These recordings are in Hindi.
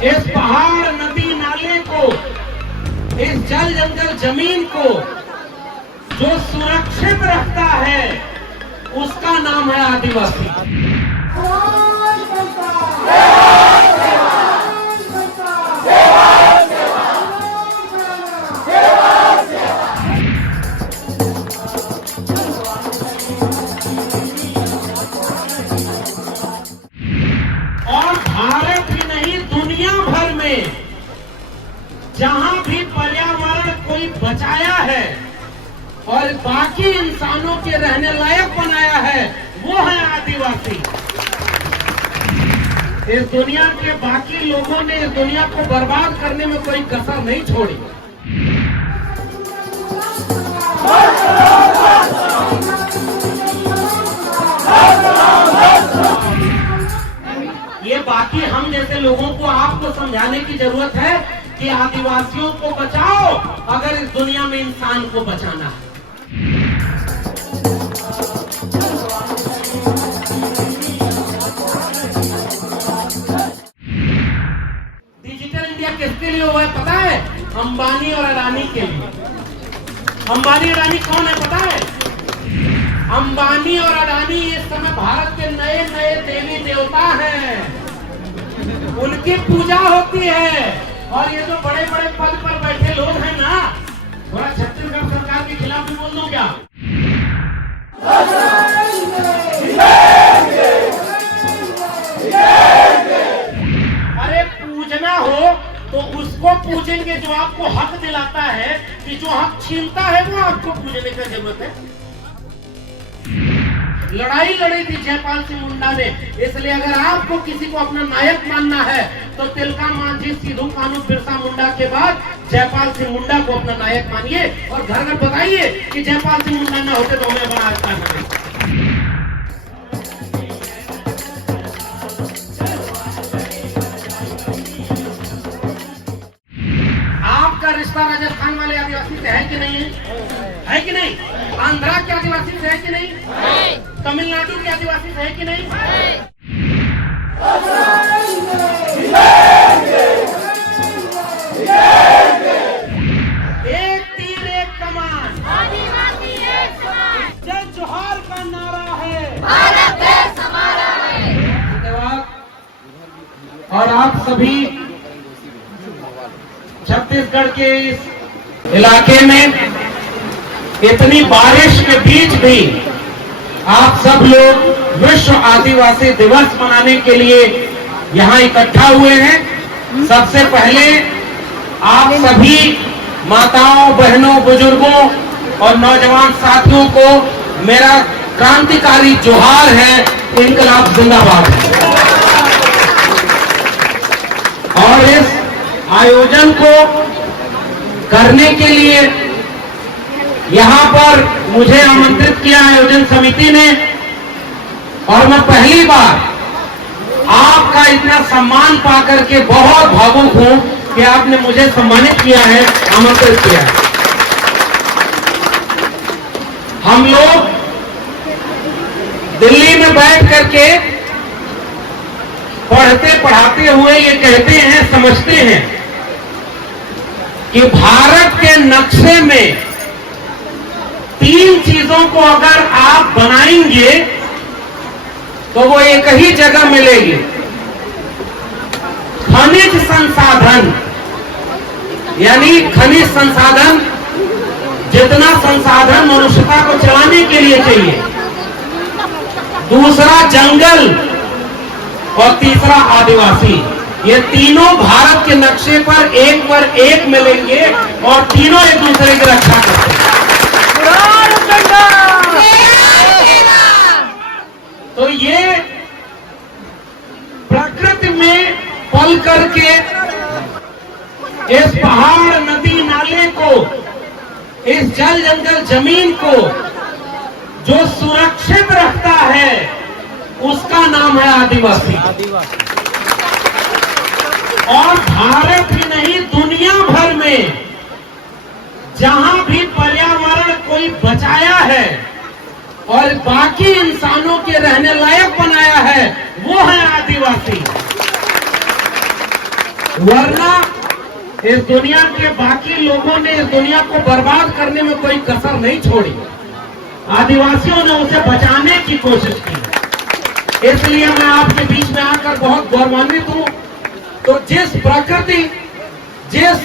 इस पहाड़, नदी, नाले को, इस जल जंगल जमीन को जो सुरक्षित रखता है उसका नाम है आदिवासी। और भारत ही नहीं, दुनिया भर में जहां भी पर्यावरण कोई बचाया है और बाकी इंसानों के रहने लायक बनाया है, वो है आदिवासी। इस दुनिया के बाकी लोगों ने इस दुनिया को बर्बाद करने में कोई कसर नहीं छोड़ी। ये बाकी हम जैसे लोगों को आपको समझाने की जरूरत है कि आदिवासियों को बचाओ अगर इस दुनिया में इंसान को बचाना है। डिजिटल इंडिया किसके लिए हुआ है पता है? अंबानी और अडानी के लिए। अंबानी अडानी कौन है पता है? अंबानी और अडानी इस समय भारत के नए नए देवी देवता हैं, उनकी पूजा होती है। और ये जो बड़े बड़े पद पर बैठे लोग हैं ना, थोड़ा छत्तीसगढ़ सरकार के खिलाफ भी बोल दो क्या? अरे पूजना हो तो उसको पूजेंगे जो आपको हक दिलाता है, कि जो हक छीनता है वो आपको पूजने की जरूरत है। लड़ाई लड़ी थी जयपाल सिंह मुंडा ने, इसलिए अगर आपको किसी को अपना नायक मानना है तो तिलका मांझी, सिद्धू कानू, बिरसा मुंडा के बाद जयपाल सिंह मुंडा को अपना नायक मानिए और घर घर बताइए कि जयपाल सिंह मुंडा ना होते तो हमें बड़ा अच्छा नहीं। आपका रिश्ता राजस्थान वाले आदिवासी से है कि नहीं है कि नहीं? आंध्रा के आदिवासी से है कि नहीं? तमिलनाडु के आदिवासी से है कि नहीं? एक तीर एक कमान, आदिवासी एक समान, जय जोहार का नारा है, भारत देश हमारा है। धन्यवाद। और आप सभी छत्तीसगढ़ के इस इलाके में इतनी बारिश के बीच भी आप सब लोग विश्व आदिवासी दिवस मनाने के लिए यहाँ इकट्ठा हुए हैं। सबसे पहले आप सभी माताओं, बहनों, बुजुर्गों और नौजवान साथियों को मेरा क्रांतिकारी जोहार है, इनकलाब जिंदाबाद। और इस आयोजन को करने के लिए यहाँ पर मुझे आमंत्रित किया आयोजन समिति ने, और मैं पहली बार आपका इतना सम्मान पाकर के बहुत भावुक हूं कि आपने मुझे सम्मानित किया है, आमंत्रित किया है। हम लोग दिल्ली में बैठ करके पढ़ते पढ़ाते हुए ये कहते हैं, समझते हैं कि भारत के नक्शे में 3 चीजों को अगर आप बनाएंगे तो वो एक ही जगह मिलेगी। खनिज संसाधन, यानी खनिज संसाधन, जितना संसाधन मनुष्यता को चलाने के लिए चाहिए। दूसरा जंगल और तीसरा आदिवासी। ये तीनों भारत के नक्शे पर एक मिलेंगे और तीनों एक दूसरे की रक्षा करते हैं। तो ये प्रकृति में पल करके इस पहाड़, नदी, नाले को, इस जल जंगल जमीन को जो सुरक्षित रखता है उसका नाम है आदिवासी। और भारत ही नहीं, दुनिया भर में जहां भी पर्यावरण कोई बचाया है और बाकी इंसानों के रहने लायक बनाया है, वो है आदिवासी। वरना इस दुनिया के बाकी लोगों ने इस दुनिया को बर्बाद करने में कोई कसर नहीं छोड़ी। आदिवासियों ने उसे बचाने की कोशिश की। इसलिए मैं आपके बीच में आकर बहुत गौरवान्वित हूं। तो जिस प्रकृति, जिस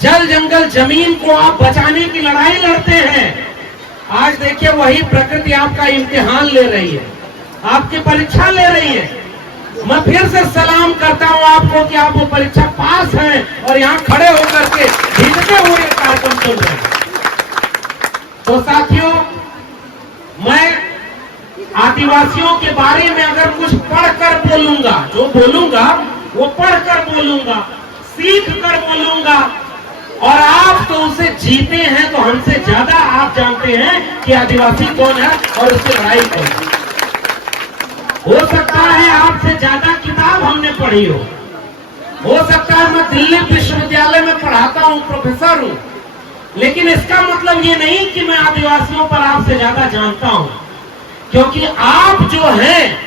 जल जंगल जमीन को आप बचाने की लड़ाई लड़ते हैं, आज देखिए वही प्रकृति आपका इम्तिहान ले रही है, आपकी परीक्षा ले रही है। मैं फिर से सलाम करता हूं आपको कि आप वो परीक्षा पास हैं और यहां खड़े होकर के भीगते हुए कार्यक्रम सुन रहे हैं। तो साथियों, मैं आदिवासियों के बारे में अगर कुछ पढ़कर बोलूंगा, जो बोलूंगा वो पढ़कर बोलूंगा, सीख कर बोलूंगा, और आप तो उसे जीते हैं, तो हमसे ज्यादा आप जानते हैं कि आदिवासी कौन है और उसकी लड़ाई कौन है। हो सकता है आपसे ज्यादा किताब हमने पढ़ी हो सकता है मैं दिल्ली विश्वविद्यालय में पढ़ाता हूं, प्रोफेसर हूं, लेकिन इसका मतलब ये नहीं कि मैं आदिवासियों पर आपसे ज्यादा जानता हूं, क्योंकि आप जो हैं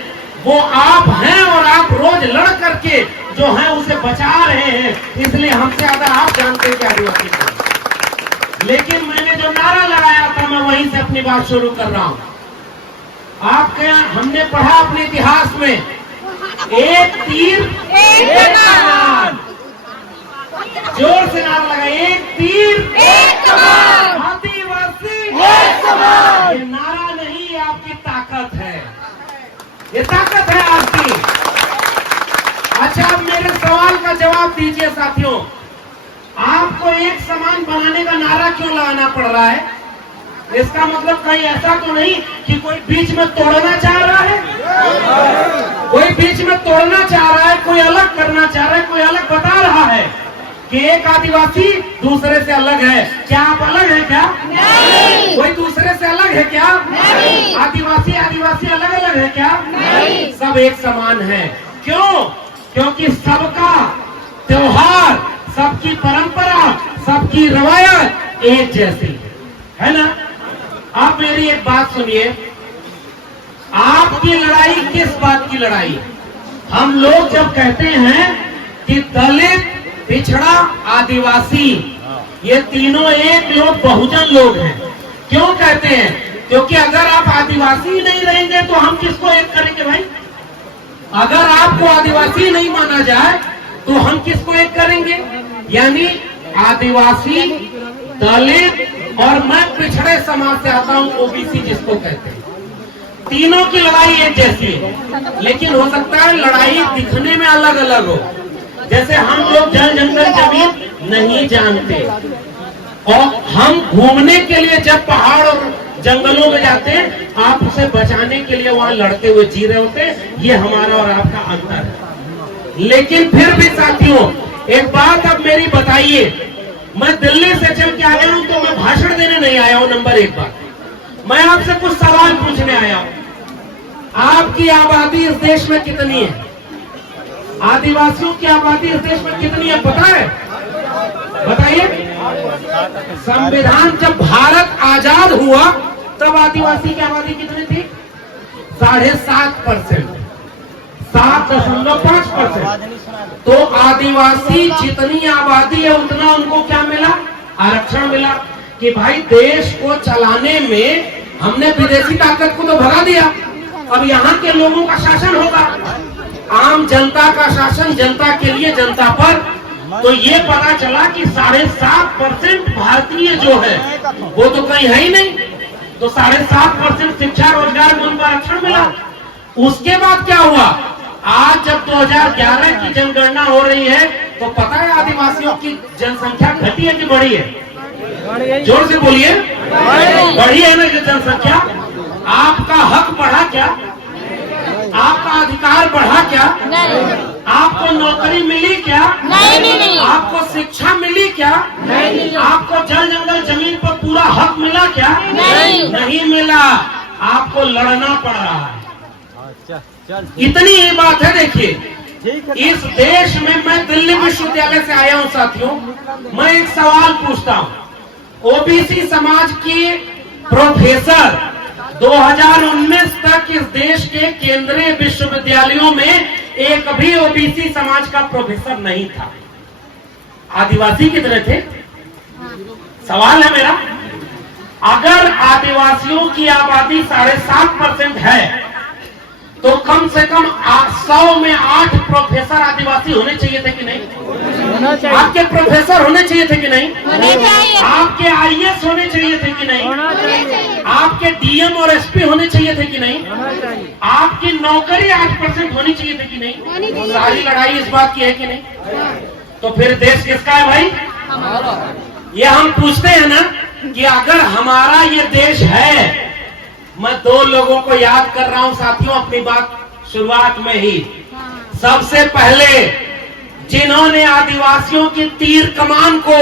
वो आप हैं और आप रोज लड़ करके जो है उसे बचा रहे हैं, इसलिए हमसे ज्यादा आप जानते हैं कि आदिवासी कौन। लेकिन मैंने जो नारा लगाया था मैं वहीं से अपनी बात शुरू कर रहा हूं। आपके हमने पढ़ा अपने इतिहास में, एक तीर एक कमान। जोर से नारा लगा, एक तीर एक कमान, आदिवासी एक कमान। ये नारा नहीं, आपकी ताकत है, ये ताकत है आपकी। अच्छा, अब मेरे सवाल का जवाब दीजिए साथियों, आपको एक समान बनाने का नारा क्यों लगाना पड़ रहा है? इसका मतलब कहीं ऐसा तो नहीं कि कोई बीच में तोड़ना चाह रहा है, कोई बीच में तोड़ना चाह रहा है, कोई अलग करना चाह रहा है, कोई अलग बता रहा है कि एक आदिवासी दूसरे से अलग है। क्या आप अलग है क्या? नहीं। कोई दूसरे से अलग है क्या? नहीं। आदिवासी आदिवासी अलग अलग है क्या? नहीं। सब एक समान है। क्यों? क्योंकि सबका त्योहार, सबकी परंपरा, सबकी रवायत एक जैसी है ना। आप मेरी एक बात सुनिए, आपकी लड़ाई किस बात की लड़ाई है? हम लोग जब कहते हैं कि दलित, पिछड़ा, आदिवासी, ये तीनों एक लोग, बहुजन लोग हैं, क्यों कहते हैं? क्योंकि अगर आप आदिवासी नहीं रहेंगे तो हम किसको एक करेंगे भाई? अगर आपको आदिवासी नहीं माना जाए तो हम किसको एक करेंगे? यानी आदिवासी, दलित और मैं पिछड़े समाज से आता हूं, ओबीसी जिसको कहते हैं, तीनों की लड़ाई एक जैसी है। लेकिन हो सकता है लड़ाई दिखने में अलग अलग हो। जैसे हम लोग जल जंगल जमीन नहीं जानते और हम घूमने के लिए जब पहाड़ और जंगलों में जाते हैं, आप उसे बचाने के लिए वहां लड़ते हुए जी रहे होते हैं। ये हमारा और आपका अंतर है। लेकिन फिर भी साथियों, एक बात अब मेरी बताइए, मैं दिल्ली से चल के आया हूं तो मैं भाषण देने नहीं आया हूं। नंबर एक बात, मैं आपसे कुछ सवाल पूछने आया हूं। आपकी आबादी इस देश में कितनी है? आदिवासियों की आबादी इस देश में कितनी है पता है? बताइए। संविधान जब भारत आजाद हुआ तब आदिवासी की आबादी कितनी थी? 7.5%, 7.5%। तो आदिवासी जितनी आबादी है उतना उनको क्या मिला? आरक्षण मिला कि भाई देश को चलाने में हमने विदेशी ताकत को तो भगा दिया, अब यहाँ के लोगों का शासन होगा, आम जनता का शासन, जनता के लिए, जनता पर। तो ये पता चला कि 7.5% भारतीय जो है वो तो कहीं है ही नहीं। तो 7.5% शिक्षा, रोजगार में उनको आरक्षण मिला। उसके बाद क्या हुआ? आज जब 2011 की जनगणना हो रही है तो पता है आदिवासियों की जनसंख्या घटी है कि बढ़ी है? जोर से बोलिए। बढ़ी है ना जनसंख्या? आपका हक बढ़ा क्या? आपका अधिकार बढ़ा क्या? नहीं। आपको नौकरी मिली क्या? नहीं। आपको शिक्षा मिली क्या? नहीं। आपको जल जंगल जमीन पर पूरा हक मिला क्या? नहीं मिला। आपको लड़ना पड़ रहा है। इतनी ही बात है। देखिए, इस देश में मैं दिल्ली विश्वविद्यालय से आया हूं साथियों, मैं एक सवाल पूछता हूं। ओबीसी समाज की प्रोफेसर 2019 तक इस देश के केंद्रीय विश्वविद्यालयों में एक भी ओबीसी समाज का प्रोफेसर नहीं था। आदिवासी कितने थे? सवाल है मेरा, अगर आदिवासियों की आबादी 7.5% है तो कम से कम 100 में 8 प्रोफेसर आदिवासी होने चाहिए थे कि नहीं? आपके प्रोफेसर होने चाहिए थे कि नहीं? आपके आईएएस होने चाहिए थे कि नहीं? आपके डीएम और एसपी होने चाहिए थे कि नहीं? आपकी नौकरी 8% होनी चाहिए थी कि नहीं? सारी लड़ाई इस बात की है कि नहीं? तो फिर देश किसका है भाई? ये हम पूछते हैं ना कि अगर हमारा ये देश है। मैं 2 लोगों को याद कर रहा हूं साथियों अपनी बात शुरुआत में ही। सबसे पहले जिन्होंने आदिवासियों की तीर कमान को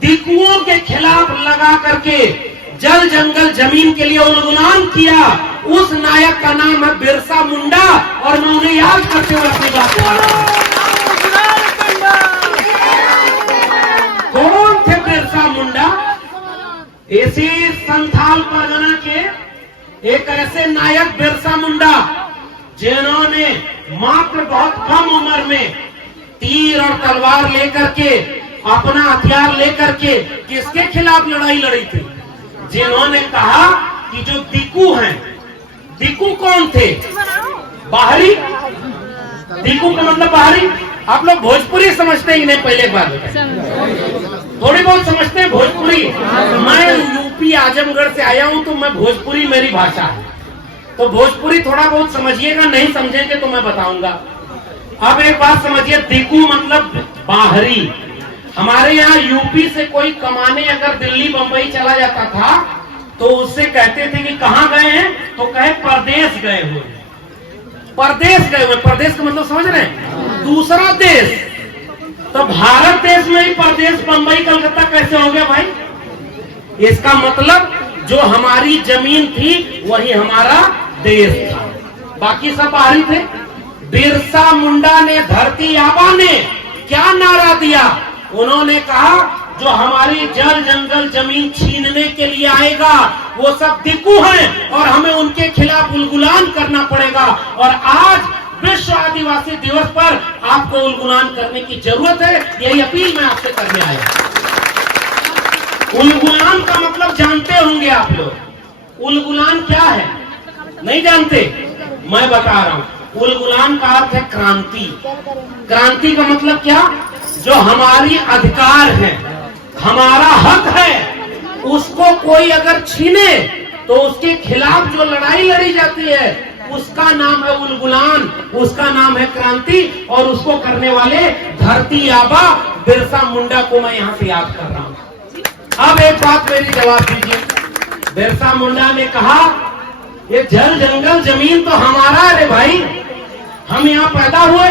दिकुओं के खिलाफ लगा करके जल जंगल जमीन के लिए उल्लंघन किया, उस नायक का नाम है बिरसा मुंडा, और मैं उन्हें याद करते हुए अपनी बात कर रहा हूं। कौन थे बिरसा मुंडा? इसी संथाल परगना के एक ऐसे नायक बिरसा मुंडा जिन्होंने मात्र बहुत कम उम्र में तीर और तलवार लेकर के, अपना हथियार लेकर के किसके खिलाफ लड़ाई लड़ी थी? जिन्होंने कहा कि जो दिकू हैं, दिकू कौन थे? बाहरी। दिकू का मतलब बाहरी। आप लोग भोजपुरी समझते हैं कि नहीं? पहले बात थोड़ी बहुत समझते हैं भोजपुरी। मैं यूपी आजमगढ़ से आया हूं तो मैं भोजपुरी मेरी भाषा है, तो भोजपुरी थोड़ा बहुत समझिएगा, नहीं समझेंगे तो मैं बताऊंगा। अब एक बात समझिए, दिकू मतलब बाहरी। हमारे यहाँ यूपी से कोई कमाने अगर दिल्ली बंबई चला जाता था तो उससे कहते थे कि कहाँ गए हैं, तो कहे परदेश गए हुए। परदेश गए हुए, परदेश का मतलब समझ रहे हैं? दूसरा देश। तो भारत देश में ही परदेश बंबई कलकत्ता कैसे हो गया भाई? इसका मतलब जो हमारी जमीन थी वही हमारा देश था, बाकी सब बाहरी थे। बिरसा मुंडा ने, धरती आबा ने क्या नारा दिया? उन्होंने कहा जो हमारी जल जंगल जमीन छीनने के लिए आएगा वो सब दिकू हैं और हमें उनके खिलाफ उल्गुलान करना पड़ेगा। और आज विश्व आदिवासी दिवस पर आपको उल्गुलान करने की जरूरत है, यही अपील मैं आपसे करने आया। उल्गुलान का मतलब जानते होंगे आप लोग। उल्गुलान क्या है? नहीं जानते? मैं बता रहा हूं। उल्गुलान का अर्थ है क्रांति। क्रांति का मतलब क्या? जो हमारी अधिकार है, हमारा हक है, उसको कोई अगर छीने तो उसके खिलाफ जो लड़ाई लड़ी जाती है उसका नाम है उल्गुलान, उसका नाम है क्रांति, और उसको करने वाले धरती आबा बिरसा मुंडा को मैं यहां से याद कर रहा हूं। अब एक बात मेरी जवाब दीजिए। बिरसा मुंडा ने कहा ये जल जंगल जमीन तो हमारा है रे भाई, हम यहाँ पैदा हुए,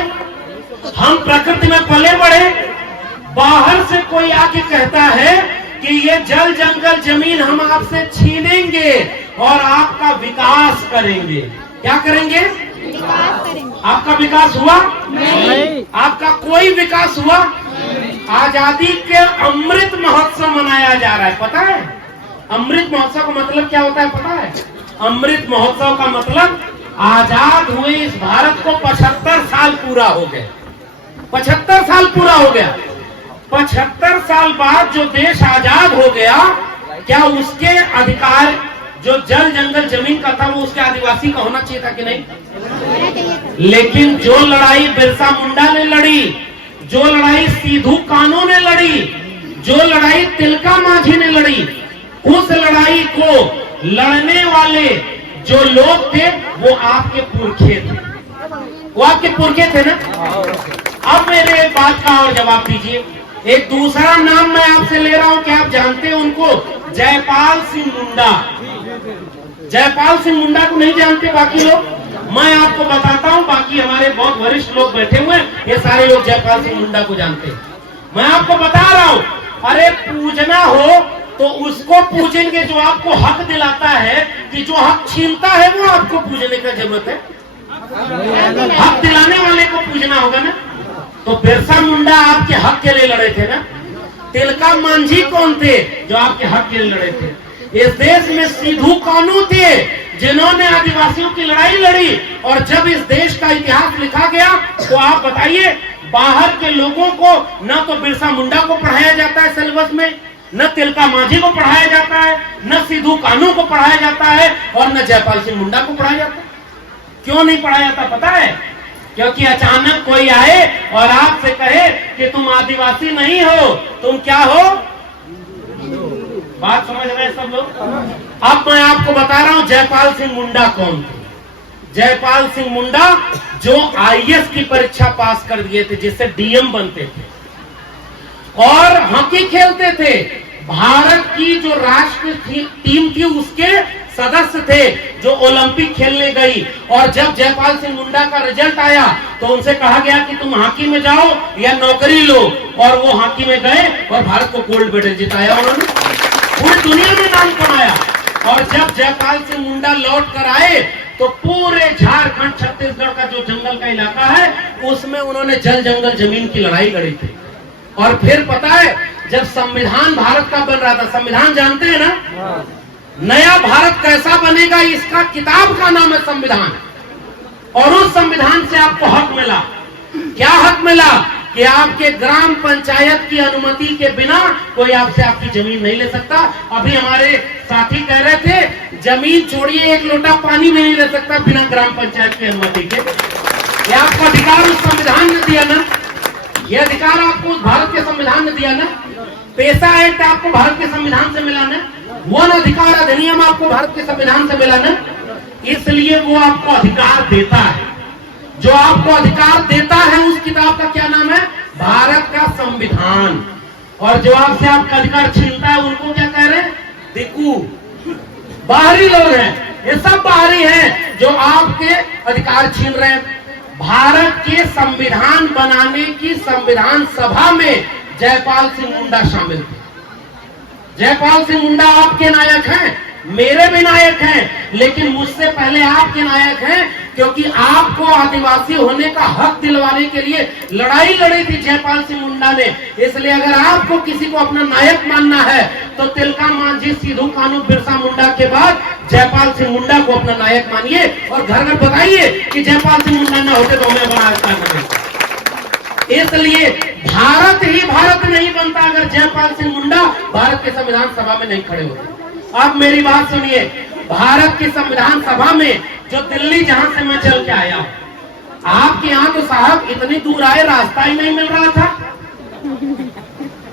हम प्रकृति में पले बढ़े। बाहर से कोई आके कहता है कि ये जल जंगल जमीन हम आपसे छीनेंगे और आपका विकास करेंगे। क्या करेंगे? आपका विकास हुआ? नहीं। आपका कोई विकास हुआ? आजादी के अमृत महोत्सव मनाया जा रहा है, पता है? अमृत महोत्सव का मतलब क्या होता है पता है? अमृत महोत्सव का मतलब आजाद हुए इस भारत को 75 साल पूरा हो गए। 75 साल पूरा हो गया। 75 साल बाद जो देश आजाद हो गया, क्या उसके अधिकार जो जल जंगल जमीन का था वो उसके आदिवासी का होना चाहिए था कि नहीं? लेकिन जो लड़ाई बिरसा मुंडा ने लड़ी, जो लड़ाई सिद्धू कान्हू ने लड़ी, जो लड़ाई तिलका मांझी ने लड़ी, उस लड़ाई को लड़ने वाले जो लोग थे वो आपके पुरखे थे, वो आपके पुरखे थे ना। अब मेरे एक बात का और जवाब दीजिए। एक दूसरा नाम मैं आपसे ले रहा हूं, क्या आप जानते हैं उनको? जयपाल सिंह मुंडा। जयपाल सिंह मुंडा को नहीं जानते बाकी लोग? मैं आपको बताता हूं, बाकी हमारे बहुत वरिष्ठ लोग बैठे हुए हैं, ये सारे लोग जयपाल सिंह मुंडा को जानते हैं। मैं आपको बता रहा हूं, अरे पूजना हो तो उसको पूजेंगे जो आपको हक दिलाता है, कि जो हक छीनता है वो आपको पूजने का जरूरत है? हक दिलाने वाले को पूजना होगा ना। तो बिरसा मुंडा आपके हक के लिए लड़े थे ना। तिलका मांझी कौन थे? जो आपके हक के लिए लड़े थे। इस देश में सिद्धू कान्हू थे जिन्होंने आदिवासियों की लड़ाई लड़ी, और जब इस देश का इतिहास लिखा गया तो आप बताइए, बाहर के लोगों को न तो बिरसा मुंडा को पढ़ाया जाता है सिलेबस में, न तिलका मांझी को पढ़ाया जाता है, न सिद्धू कान्हू को पढ़ाया जाता है, और न जयपाल सिंह मुंडा को पढ़ाया जाता है। क्यों नहीं पढ़ाया जाता पता है? क्योंकि अचानक कोई आए और आपसे कहे कि तुम आदिवासी नहीं हो, तुम क्या हो? बात समझ रहे हैं सब लोग? अब मैं आपको बता रहा हूं जयपाल सिंह मुंडा कौन थे। जयपाल सिंह मुंडा जो आईएएस की परीक्षा पास कर दिए थे, जिससे डीएम बनते थे और हॉकी खेलते थे। भारत की जो राष्ट्रीय टीम थी उसके सदस्य थे जो ओलंपिक खेलने गई, और जब जयपाल सिंह मुंडा का रिजल्ट आया तो उनसे कहा गया कि तुम हॉकी में जाओ या नौकरी लो, और वो हॉकी में गए और भारत को गोल्ड मेडल जिताया उन्होंने, पूरी दुनिया में नाम कमाया। और जब जयपाल सिंह मुंडा लौट कर आए तो पूरे झारखंड छत्तीसगढ़ का जो जंगल का इलाका है उसमें उन्होंने जल जंगल जमीन की लड़ाई लड़ी थी। और फिर पता है, जब संविधान भारत का बन रहा था, संविधान जानते हैं ना, नया भारत कैसा बनेगा इसका किताब का नाम है संविधान। और उस संविधान से आपको हक मिला। क्या हक मिला? कि आपके ग्राम पंचायत की अनुमति के बिना कोई आपसे आपकी जमीन नहीं ले सकता। अभी हमारे साथी कह रहे थे जमीन छोड़िए, एक लोटा पानी में नहीं ले सकता बिना ग्राम पंचायत की अनुमति के। ये आपका अधिकार उस संविधान ने दिया ना, ये अधिकार आपको उस भारत के संविधान ने दिया ना। पेशा एक्ट आपको भारत के संविधान से मिला ना, वन अधिकार अधिनियम आपको भारत के संविधान से मिला ना। इसलिए वो आपको अधिकार देता है। जो आपको अधिकार देता है उस किताब का क्या नाम है? भारत का संविधान। और जो आपसे आपका अधिकार छीनता है उनको क्या कह रहे हैं? दिक्कू, बाहरी लोग हैं, ये सब बाहरी हैं जो आपके अधिकार छीन रहे हैं। भारत के संविधान बनाने की संविधान सभा में जयपाल सिंह मुंडा शामिल थे। जयपाल सिंह मुंडा आपके नायक हैं, मेरे भी नायक हैं, लेकिन मुझसे पहले आपके नायक हैं, क्योंकि आपको आदिवासी होने का हक दिलवाने के लिए लड़ाई लड़ी थी जयपाल सिंह मुंडा ने। इसलिए अगर आपको किसी को अपना नायक मानना है तो तिलका मांझी, सिद्धू कान्हू, बिरसा मुंडा के बाद जयपाल सिंह मुंडा को अपना नायक मानिए और घर घर बताइए कि जयपाल सिंह मुंडा न होते तो हमें बना देता। इसलिए भारत ही भारत नहीं बनता अगर जयपाल सिंह मुंडा भारत के संविधान सभा में नहीं खड़े होते। अब मेरी बात सुनिए, भारत की संविधान सभा में जो दिल्ली जहां से मैं चल के आया, आपके यहाँ तो साहब इतनी दूर आए रास्ता ही नहीं मिल रहा था।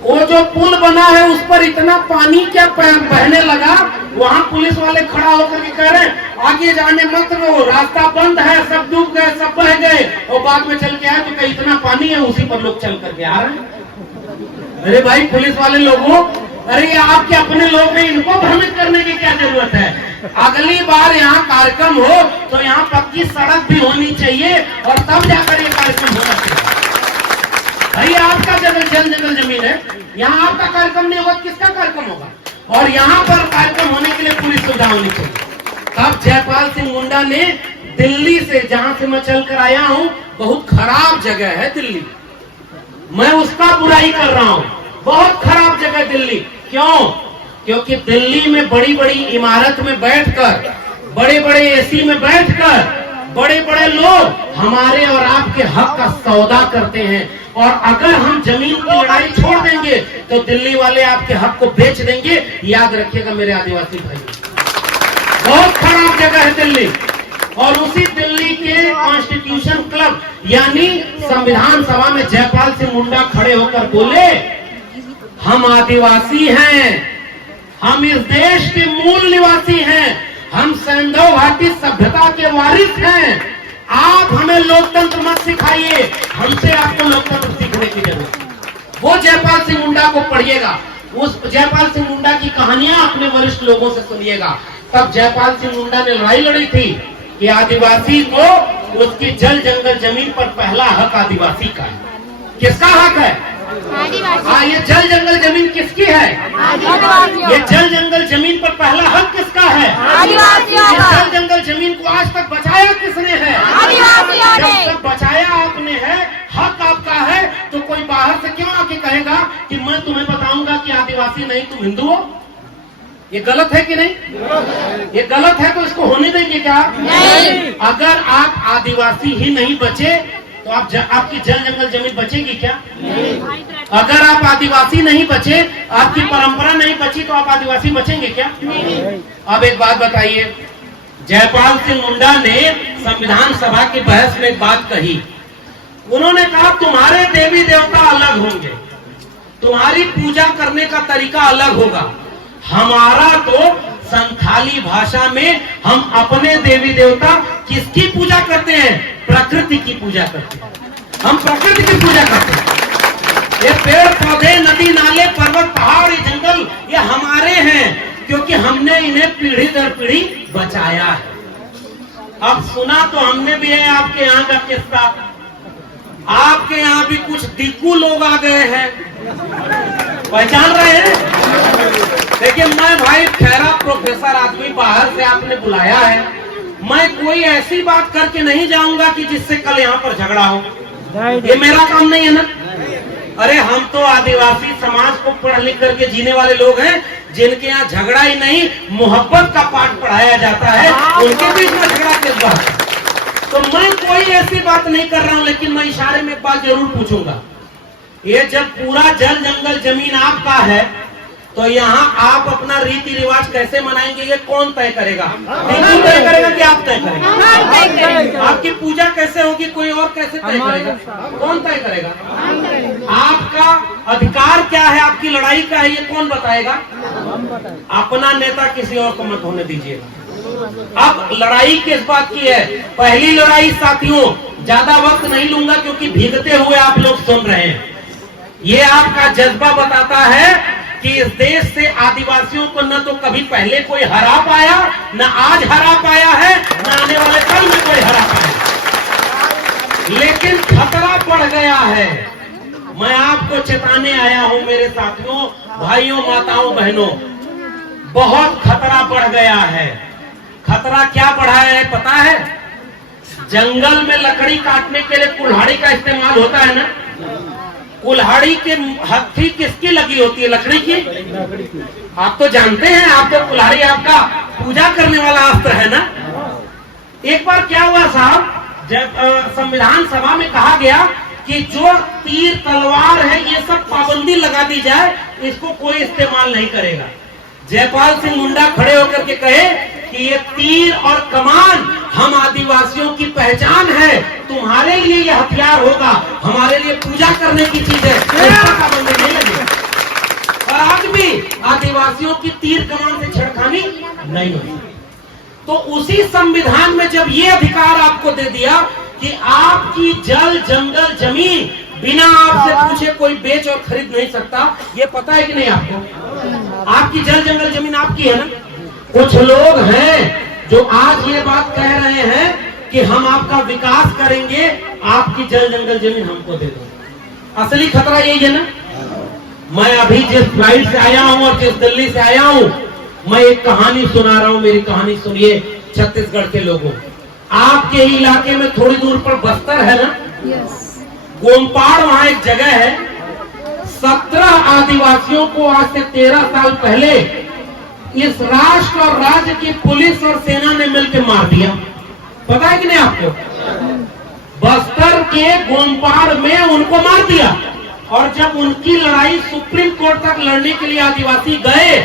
वो जो पुल बना है उस पर इतना पानी क्या बहने लगा, वहां पुलिस वाले खड़ा होकर के कह रहे हैं आगे जाने मत दो, रास्ता बंद है, सब डूब गए, सब बह गए। और बाद में चल के आए तो कहीं इतना पानी है उसी पर लोग चल करके आ रहे हैं। अरे भाई पुलिस वाले लोगों, अरे ये आपके अपने लोग हैं, इनको भ्रमित करने की क्या जरूरत है? अगली बार यहाँ कार्यक्रम हो तो यहाँ पक्की सड़क भी होनी चाहिए और तब जाकर ये कार्यक्रम होना चाहिए। भाई आपका जल जंगल जमीन है, यहाँ आपका कार्यक्रम नहीं होगा, किसका कार्यक्रम होगा? और यहाँ पर कार्यक्रम होने के लिए पूरी सुविधा होनी चाहिए। तब जयपाल सिंह मुंडा ने दिल्ली से, जहां से मैं चलकर आया हूँ, बहुत खराब जगह है दिल्ली, मैं उसका बुराई कर रहा हूँ, बहुत खराब जगह दिल्ली। क्यों? क्योंकि दिल्ली में बड़ी बड़ी इमारत में बैठकर, बड़े बड़े एसी में बैठकर बड़े बड़े लोग हमारे और आपके हक का सौदा करते हैं। और अगर हम जमीन की लड़ाई छोड़ देंगे तो दिल्ली वाले आपके हक को बेच देंगे। याद रखिएगा मेरे आदिवासी भाई, बहुत खराब जगह है दिल्ली। और उसी दिल्ली के कॉन्स्टिट्यूशन क्लब यानी संविधान सभा में जयपाल सिंह मुंडा खड़े होकर बोले, हम आदिवासी हैं, हम इस देश के मूल निवासी हैं, हम सैंधव घाटी सभ्यता के वारिस हैं। आप हमें लोकतंत्र मत सिखाइए, हमसे आपको लोकतंत्र सीखने की जरूरत है। वो जयपाल सिंह मुंडा को पढ़िएगा, उस जयपाल सिंह मुंडा की कहानियां अपने वरिष्ठ लोगों से सुनिएगा। तब जयपाल सिंह मुंडा ने लड़ाई लड़ी थी कि आदिवासी को उसकी जल जंगल जमीन पर पहला हक आदिवासी का है। किसका हक है? हाँ, ये जल जंगल जमीन किसकी है? ये जल जंगल जमीन पर पहला हक किसका है? ये जल जंगल जमीन को आज तक बचाया किसने है? जब तक बचाया आपने है, हक आपका है, तो कोई बाहर से क्यों आके कहेगा कि मैं तुम्हें बताऊंगा कि आदिवासी नहीं तुम हिंदू हो? ये गलत है कि नहीं? ये गलत है तो इसको होने देंगे क्या? नहीं। अगर आप आदिवासी ही नहीं बचे तो आपकी जल जंगल जमीन बचेगी क्या? नहीं। अगर आप आदिवासी नहीं बचे, आपकी परंपरा नहीं बची, तो आप आदिवासी बचेंगे क्या? नहीं। अब एक बात बताइए, जयपाल सिंह मुंडा ने संविधान सभा की बहस में एक बात कही। उन्होंने कहा तुम्हारे देवी देवता अलग होंगे, तुम्हारी पूजा करने का तरीका अलग होगा, हमारा तो संथाली भाषा में हम अपने देवी देवता किसकी पूजा करते हैं? प्रकृति की पूजा करते हैं। हम प्रकृति की पूजा करते हैं। ये पेड़ पौधे, नदी नाले, पर्वत, पहाड़, ये जंगल, ये हमारे हैं, क्योंकि हमने इन्हें पीढ़ी दर पीढ़ी बचाया है। अब सुना तो हमने भी है आपके यहाँ का किस्सा। आपके यहाँ भी कुछ दिक्कू लोग आ गए हैं, पहचान रहे हैं? देखिए, मैं भाई ठहरा प्रोफेसर आदमी, बाहर से आपने बुलाया है, मैं कोई ऐसी बात करके नहीं जाऊंगा कि जिससे कल यहाँ पर झगड़ा हो। ये मेरा काम नहीं है ना। अरे हम तो आदिवासी समाज को पढ़ लिख करके जीने वाले लोग हैं, जिनके यहाँ झगड़ा ही नहीं मोहब्बत का पाठ पढ़ाया जाता है, उनके बीच में झगड़ा किस बात? तो मैं कोई ऐसी बात नहीं कर रहा हूं, लेकिन मैं इशारे में एक बात जरूर पूछूंगा। ये जब पूरा जल जंगल जमीन आपका है, तो यहाँ आप अपना रीति रिवाज कैसे मनाएंगे? ये कौन तय करेगा? रीति तय करेगा कि आप तय करेंगे? आपकी पूजा कैसे होगी? कोई और कैसे तय करेगा? कौन तय करेगा? आपका अधिकार क्या है, आपकी लड़ाई क्या है, ये कौन बताएगा? अपना नेता किसी और को मत होने दीजिएगा। अब लड़ाई किस बात की है? पहली लड़ाई साथियों, ज्यादा वक्त नहीं लूंगा क्योंकि भीगते हुए आप लोग सुन रहे हैं। ये आपका जज्बा बताता है कि इस देश से आदिवासियों को न तो कभी पहले कोई हरा पाया, न आज हरा पाया है, न आने वाले कल में कोई हरा पाया। लेकिन खतरा बढ़ गया है। मैं आपको चेताने आया हूं मेरे साथियों, भाइयों, माताओं, बहनों, बहुत खतरा बढ़ गया है। खतरा क्या बढ़ा है पता है? जंगल में लकड़ी काटने के लिए कुल्हाड़ी का इस्तेमाल होता है ना। कुल्हाड़ी के हथी किसकी लगी होती है? लकड़ी की। आप तो जानते हैं, आप तो कुल्हाड़ी आपका पूजा करने वाला अस्त्र है ना। एक बार क्या हुआ साहब, जब संविधान सभा में कहा गया कि जो तीर तलवार है ये सब पाबंदी लगा दी जाए, इसको कोई इस्तेमाल नहीं करेगा। जयपाल सिंह मुंडा खड़े होकर के कहे कि ये तीर और कमान हम आदिवासियों की पहचान है, तुम्हारे लिए ये हथियार होगा, हमारे लिए पूजा करने की चीज है, इसका पाबंदी नहीं लगेगा। और आज भी आदिवासियों की तीर कमान से छेड़खानी नहीं होती। तो उसी संविधान में जब ये अधिकार आपको दे दिया कि आपकी जल जंगल जमीन बिना आपसे पूछे कोई बेच और खरीद नहीं सकता, ये पता है कि नहीं आपको? आपकी जल जंगल जमीन आपकी है ना। कुछ लोग हैं जो आज ये बात कह रहे हैं कि हम आपका विकास करेंगे, आपकी जल जंगल जमीन हमको दे दो। असली खतरा यही है ना। मैं अभी जिस फ्लाइट से आया हूं और जिस दिल्ली से आया हूं, मैं एक कहानी सुना रहा हूं। मेरी कहानी सुनिए छत्तीसगढ़ के लोगों। आपके इलाके में थोड़ी दूर पर बस्तर है ना। गोमपाड़ वहां एक जगह है। 17 आदिवासियों को आज से 13 साल पहले इस राष्ट्र और राज्य की पुलिस और सेना ने मिलकर मार दिया। पता है कि नहीं आपको? बस्तर के गोमपाड़ में उनको मार दिया। और जब उनकी लड़ाई सुप्रीम कोर्ट तक लड़ने के लिए आदिवासी गए,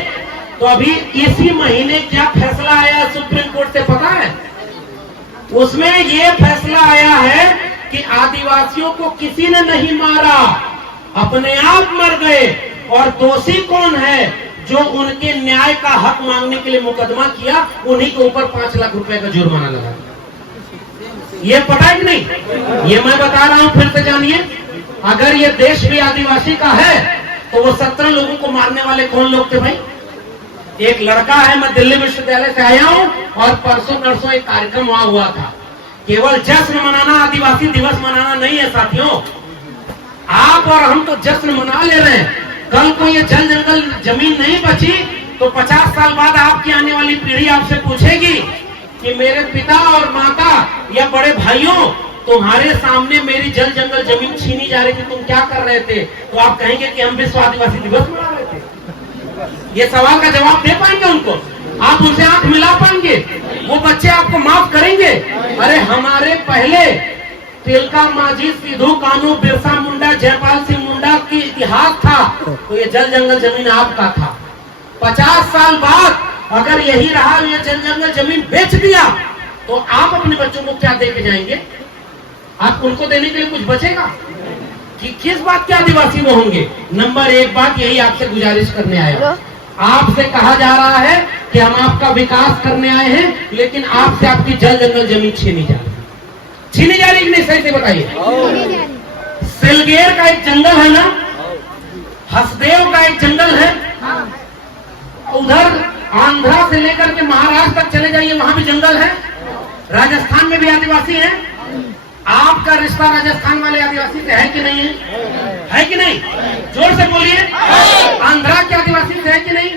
तो अभी इसी महीने क्या फैसला आया सुप्रीम कोर्ट से पता है? उसमें यह फैसला आया है कि आदिवासियों को किसी ने नहीं मारा, अपने आप मर गए। और दोषी कौन है? जो उनके न्याय का हक मांगने के लिए मुकदमा किया, उन्हीं के ऊपर 5 लाख रुपए का जुर्माना लगा। ये पता है कि नहीं? ये मैं बता रहा हूं, फिर से जानिए। अगर ये देश भी आदिवासी का है, तो वो 17 लोगों को मारने वाले कौन लोग थे भाई? एक लड़का है, मैं दिल्ली विश्वविद्यालय से आया हूं, और परसों नरसों एक कार्यक्रम वहां हुआ था। केवल जश्न मनाना, आदिवासी दिवस मनाना नहीं है साथियों। आप और हम तो जश्न मना ले रहे हैं। कल को ये जल जंगल जमीन नहीं बची, तो 50 साल बाद आपकी आने वाली पीढ़ी आपसे पूछेगी कि मेरे पिता और माता या बड़े भाइयों, तुम्हारे सामने मेरी जल जंगल जमीन छीनी जा रही थी, तुम क्या कर रहे थे? तो आप कहेंगे कि हम विश्व आदिवासी दिवस मना रहे थे। ये सवाल का जवाब दे पाएंगे उनको? आप उनसे आंख मिला पाएंगे? वो बच्चे आपको माफ करेंगे? अरे हमारे पहले तिलका मांझी, सिद्धू कान्हू, बिरसा मुंडा, जयपाल सिंह मुंडा की इतिहास था, तो ये जल जंगल जमीन आपका था। 50 साल बाद अगर यही रहा, ये जल जंगल जमीन बेच दिया, तो आप अपने बच्चों को क्या दे के जाएंगे? आप उनको देने के लिए कुछ बचेगा कि किस बात के आदिवासी वो होंगे? नंबर एक बात यही आपसे गुजारिश करने आया, आपसे कहा जा रहा है कि हम आपका विकास करने आए हैं, लेकिन आपसे आपकी जल जंगल जमीन छीनी जा रही कि नहीं? सही से बताइए। सिलगेर का एक जंगल है ना, हसदेव का एक जंगल है, उधर आंध्रा से लेकर के महाराष्ट्र तक चले जाइए, वहां भी जंगल है। राजस्थान में भी आदिवासी हैं। आपका रिश्ता राजस्थान वाले आदिवासी से है कि नहीं है? है कि नहीं? जोर से बोलिए। आंध्रा के आदिवासी से है कि नहीं?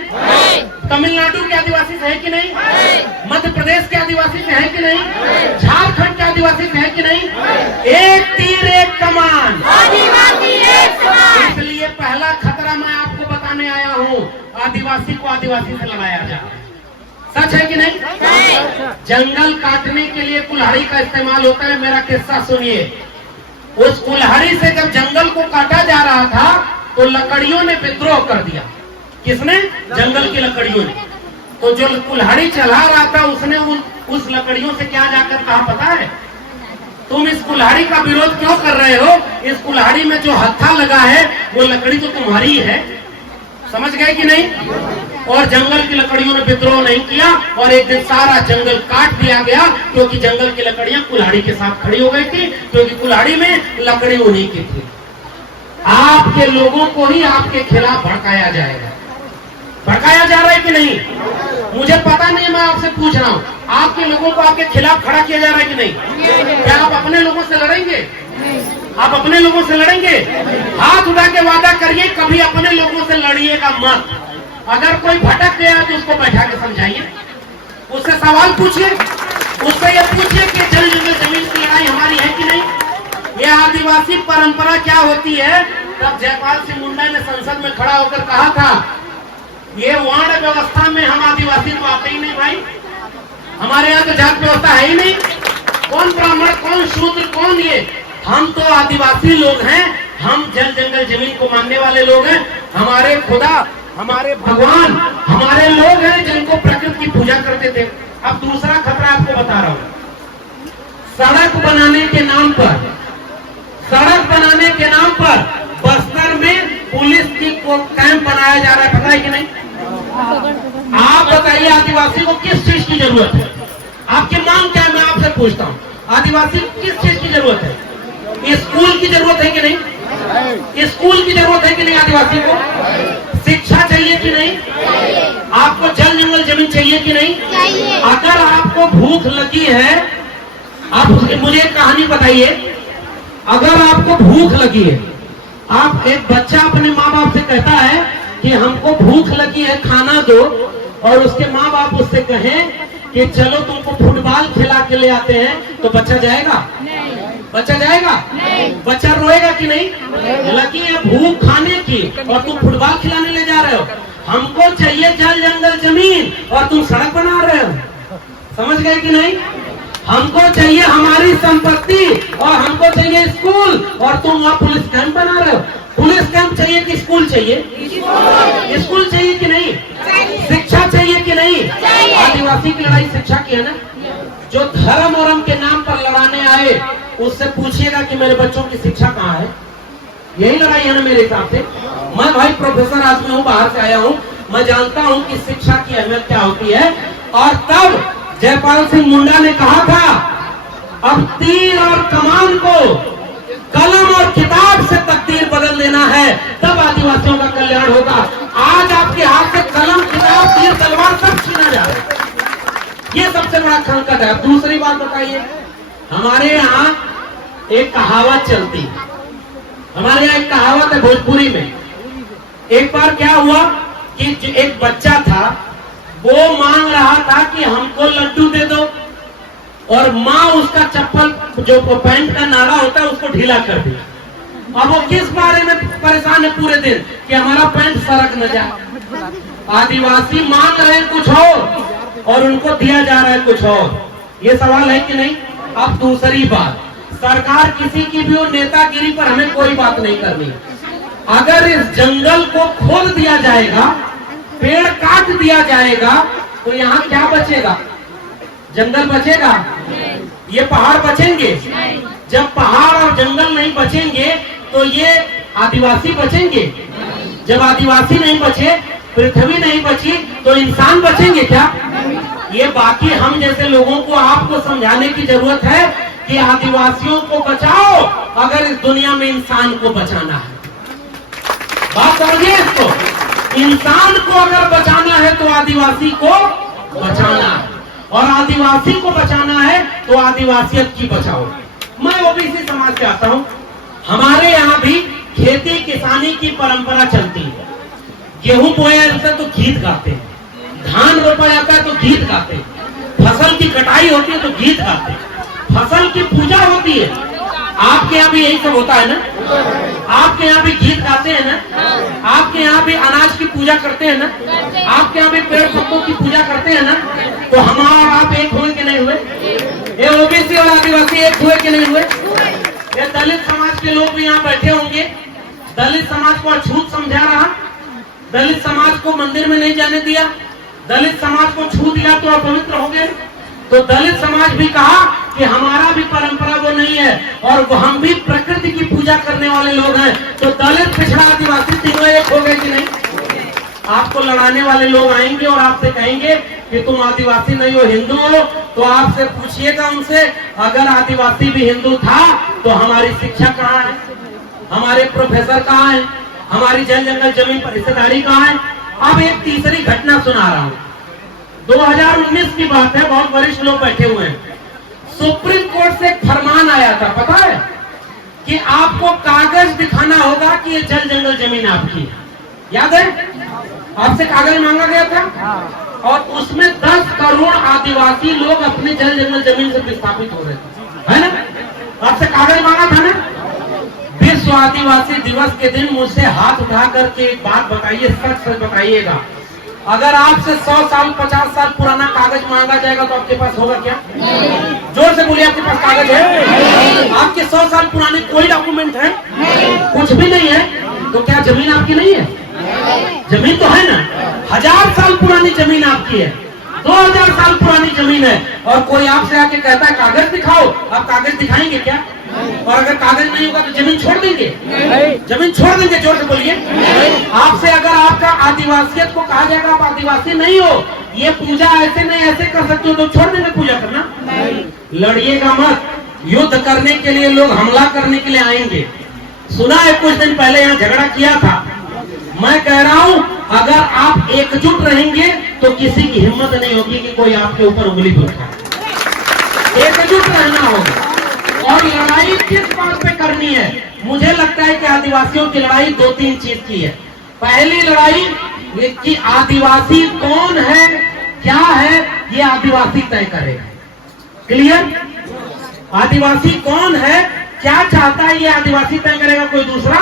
तमिलनाडु के आदिवासी से है कि नहीं? मध्य प्रदेश के आदिवासी से है कि नहीं? झारखंड के आदिवासी से है कि नहीं? एक तीर एक कमान, आदिवासी एक समान। इसलिए पहला खतरा मैं आपको बताने आया हूँ, आदिवासी को आदिवासी से लड़ाया जा रहा है। सच है कि नहीं? जंगल काटने के लिए कुल्हाड़ी का इस्तेमाल होता है। मेरा किस्सा सुनिए। उस कुल्हाड़ी से जब जंगल को काटा जा रहा था, तो लकड़ियों ने विद्रोह कर दिया। किसने? जंगल की लकड़ियों ने। तो जो कुल्हाड़ी चला रहा था, उसने उस लकड़ियों से क्या जाकर कहा पता है? तुम इस कुल्हाड़ी का विरोध क्यों कर रहे हो? इस कुल्हाड़ी में जो हत्था लगा है, वो लकड़ी तो तुम्हारी है। समझ गए कि नहीं? और जंगल की लकड़ियों ने विद्रोह नहीं किया, और एक दिन सारा जंगल काट दिया गया, क्योंकि जंगल की लकड़ियां कुल्हाड़ी के साथ खड़ी हो गई थी, क्योंकि कुल्हाड़ी में लकड़ी उन्हीं की थी। आपके लोगों को ही आपके खिलाफ भड़काया जाएगा। भड़काया जा रहा है कि नहीं? मुझे पता नहीं, मैं आपसे पूछ रहा हूँ, आपके लोगों को आपके खिलाफ खड़ा किया जा रहा है कि नहीं? क्या आप अपने लोगों से लड़ेंगे? आप अपने लोगों से लड़ेंगे? हाथ उठा के वादा करिए, कभी अपने लोगों से लड़िएगा मत। अगर कोई भटक गया तो उसको बैठा के समझाइए, उससे सवाल पूछिए, उससे ये पूछिए कि जल जंगल जमीन की लड़ाई हमारी है कि नहीं? ये आदिवासी परंपरा क्या होती है? तब जयपाल सिंह मुंडा ने संसद में खड़ा होकर कहा था, ये वर्ण व्यवस्था में हम आदिवासी तो आते ही नहीं भाई, हमारे यहाँ तो जात व्यवस्था है ही नहीं। कौन ब्राह्मण, कौन शूद्र, कौन ये? हम तो आदिवासी लोग हैं, हम जल जंगल जमीन को मानने वाले लोग हैं। हमारे खुदा, हमारे भगवान, हमारे लोग हैं जिनको प्रकृति की पूजा करते थे। अब दूसरा खतरा आपको बता रहा हूं। सड़क बनाने के नाम पर, सड़क बनाने के नाम पर बस्तर में पुलिस की कैंप बनाया जा रहा है, पता है कि नहीं? आप बताइए, आदिवासी को किस चीज की जरूरत है? आपकी मांग क्या है? मैं आपसे पूछता हूँ, आदिवासी को किस चीज की जरूरत है? स्कूल की जरूरत है कि नहीं? स्कूल की जरूरत है कि नहीं? आदिवासी को शिक्षा चाहिए कि नहीं? आपको जल जंगल जमीन चाहिए कि नहीं? अगर आपको भूख लगी है, आप मुझे एक कहानी बताइए। अगर आपको भूख लगी है, आप, एक बच्चा अपने माँ बाप से कहता है कि हमको भूख लगी है, खाना दो, और उसके माँ बाप उससे कहें कि चलो तुमको फुटबॉल खिला के ले आते हैं, तो बच्चा जाएगा? बच्चा जाएगा? बच्चा रोएगा कि नहीं? लगी है भूख खाने की और तुम फुटबॉल खिलाने ले जा रहे हो। हमको चाहिए जल जंगल जमीन और तुम सड़क बना रहे हो। समझ गए कि नहीं? हमको चाहिए हमारी संपत्ति और हमको चाहिए स्कूल, और तुम वहाँ पुलिस कैंप बना रहे हो। पुलिस कैंप चाहिए कि स्कूल चाहिए? स्कूल चाहिए कि नहीं? शिक्षा चाहिए कि नहीं? आदिवासी की लड़ाई शिक्षा की है ना। जो धर्म और के नाम पर लड़ाने आए, उससे पूछिएगा कि मेरे बच्चों की शिक्षा कहाँ है। यही लड़ाई है ना मेरे हिसाब से। मैं भाई प्रोफेसर आदमी हूँ, बाहर से आया हूँ, मैं जानता हूँ कि शिक्षा की अहमियत क्या होती है। और तब जयपाल सिंह मुंडा ने कहा था, अब तीर और कमान को कलम और किताब से तकदीर बदल देना है, तब आदिवासियों का कल्याण होगा। आज आपके हाथ से कलम, किताब, तीर, तलवार सब छीना जा रहा है। ये सबसे बड़ा खंकट है। दूसरी बात बताइए, हमारे यहाँ एक कहावत चलती है, हमारे यहाँ एक कहावत है भोजपुरी में। एक बार क्या हुआ कि एक बच्चा था, वो मांग रहा था कि हमको लड्डू दे दो, और माँ उसका चप्पल, जो पैंट का नाड़ा होता है, उसको ढीला कर दिया। अब वो किस बारे में परेशान है पूरे दिन कि हमारा पैंट सरक न जाए। आदिवासी मांग रहे हैं कुछ और उनको दिया जा रहा है कुछ और। ये सवाल है कि नहीं? अब दूसरी बात, सरकार किसी की भी नेतागिरी पर हमें कोई बात नहीं करनी। अगर इस जंगल को खोल दिया जाएगा, पेड़ काट दिया जाएगा, तो यहाँ क्या बचेगा? जंगल बचेगा? ये पहाड़ बचेंगे? जब पहाड़ और जंगल नहीं बचेंगे तो ये आदिवासी बचेंगे? जब आदिवासी नहीं बचे, पृथ्वी नहीं बची, तो इंसान बचेंगे क्या? ये बाकी हम जैसे लोगों को आपको समझाने की जरूरत है कि आदिवासियों को बचाओ अगर इस दुनिया में इंसान को बचाना है। बात समझिए इसको, इंसान को अगर बचाना है तो आदिवासी को बचाना है, और आदिवासी को बचाना है तो आदिवासियत की बचाओ। मैं ओबीसी समाज से आता हूं। हमारे यहाँ भी खेती किसानी की परंपरा चलती है। गेहूं बोया जाता है तो गीत गाते हैं, धान रोपा जाता है तो गीत गाते हैं, फसल की कटाई होती है तो गीत गाते हैं, फसल की पूजा होती है। आपके यहाँ भी यही सब होता है ना? आपके यहाँ भी गीत गाते हैं ना? आपके यहाँ भी अनाज की पूजा करते हैं ना? आपके यहाँ भी पेड़ पत्तों की पूजा करते हैं ना? तो हम और आप एक हुए कि नहीं हुए? ये ओबीसी और आदिवासी एक हुए कि नहीं हुए? ये दलित समाज के लोग भी यहाँ बैठे होंगे। दलित समाज को अछूत समझा रहा, दलित समाज को मंदिर में नहीं जाने दिया, दलित समाज को छू दिया तो अपवित्र हो गए। तो दलित समाज भी कहा कि हमारा भी परंपरा वो नहीं है और वो हम भी प्रकृति की पूजा करने वाले लोग हैं। तो दलित, पिछड़ा, आदिवासी तीनों एक हो गए कि नहीं? आपको लड़ाने वाले लोग आएंगे और आपसे कहेंगे कि तुम आदिवासी नहीं हो, हिंदू हो। तो आपसे पूछिएगा उनसे, अगर आदिवासी भी हिंदू था तो हमारी शिक्षा कहाँ है? हमारे प्रोफेसर कहाँ है? हमारी जल जंगल जमीन पर हिस्सेदारी कहाँ है? अब एक तीसरी घटना सुना रहा हूँ। 2019 की बात है, बहुत वरिष्ठ लोग बैठे हुए हैं। सुप्रीम कोर्ट से एक फरमान आया था, पता है, कि आपको कागज दिखाना होगा कि ये जल जंगल जमीन आपकी है। याद है? आपसे कागज मांगा गया था और उसमें 10 करोड़ आदिवासी लोग अपने जल जंगल जमीन से विस्थापित हो रहे थे, है ना? आपसे कागज मांगा था ना? विश्व आदिवासी दिवस के दिन मुझसे हाथ उठा करके एक बात बताइए, सच सच बताइएगा, अगर आपसे 100 साल 50 साल पुराना कागज मांगा जाएगा तो आपके पास होगा क्या? जोर से बोलिए, आपके पास कागज है? आपके 100 साल पुराने कोई डॉक्यूमेंट है? कुछ भी नहीं है। तो क्या जमीन आपकी नहीं है? जमीन तो है ना। 1000 साल पुरानी जमीन आपकी है, 2000 साल पुरानी जमीन है, और कोई आपसे आके कहता है कागज दिखाओ, आप कागज दिखाएंगे क्या? और अगर कागज नहीं होगा तो जमीन छोड़ देंगे? जमीन छोड़ देंगे? जोर से बोलिए। आपसे अगर आपका आदिवासियत को कहा जाएगा आप आदिवासी नहीं हो, ये पूजा ऐसे नहीं ऐसे कर सकते हो, तो छोड़ देंगे पूजा करना? लड़िएगा मत। युद्ध करने के लिए लोग हमला करने के लिए आएंगे। सुना है कुछ दिन पहले यहाँ झगड़ा किया था। मैं कह रहा हूँ, अगर आप एकजुट रहेंगे तो किसी की हिम्मत नहीं होगी कि कोई आपके ऊपर उंगली भी उठाए। एकजुट रहना होगा। और लड़ाई किस बात पे करनी है? मुझे लगता है कि आदिवासियों की लड़ाई 2-3 चीज की है। पहली लड़ाई कि आदिवासी कौन है, क्या है, ये आदिवासी तय करेगा। क्लियर? आदिवासी कौन है, क्या चाहता है, ये आदिवासी तय करेगा, कोई दूसरा।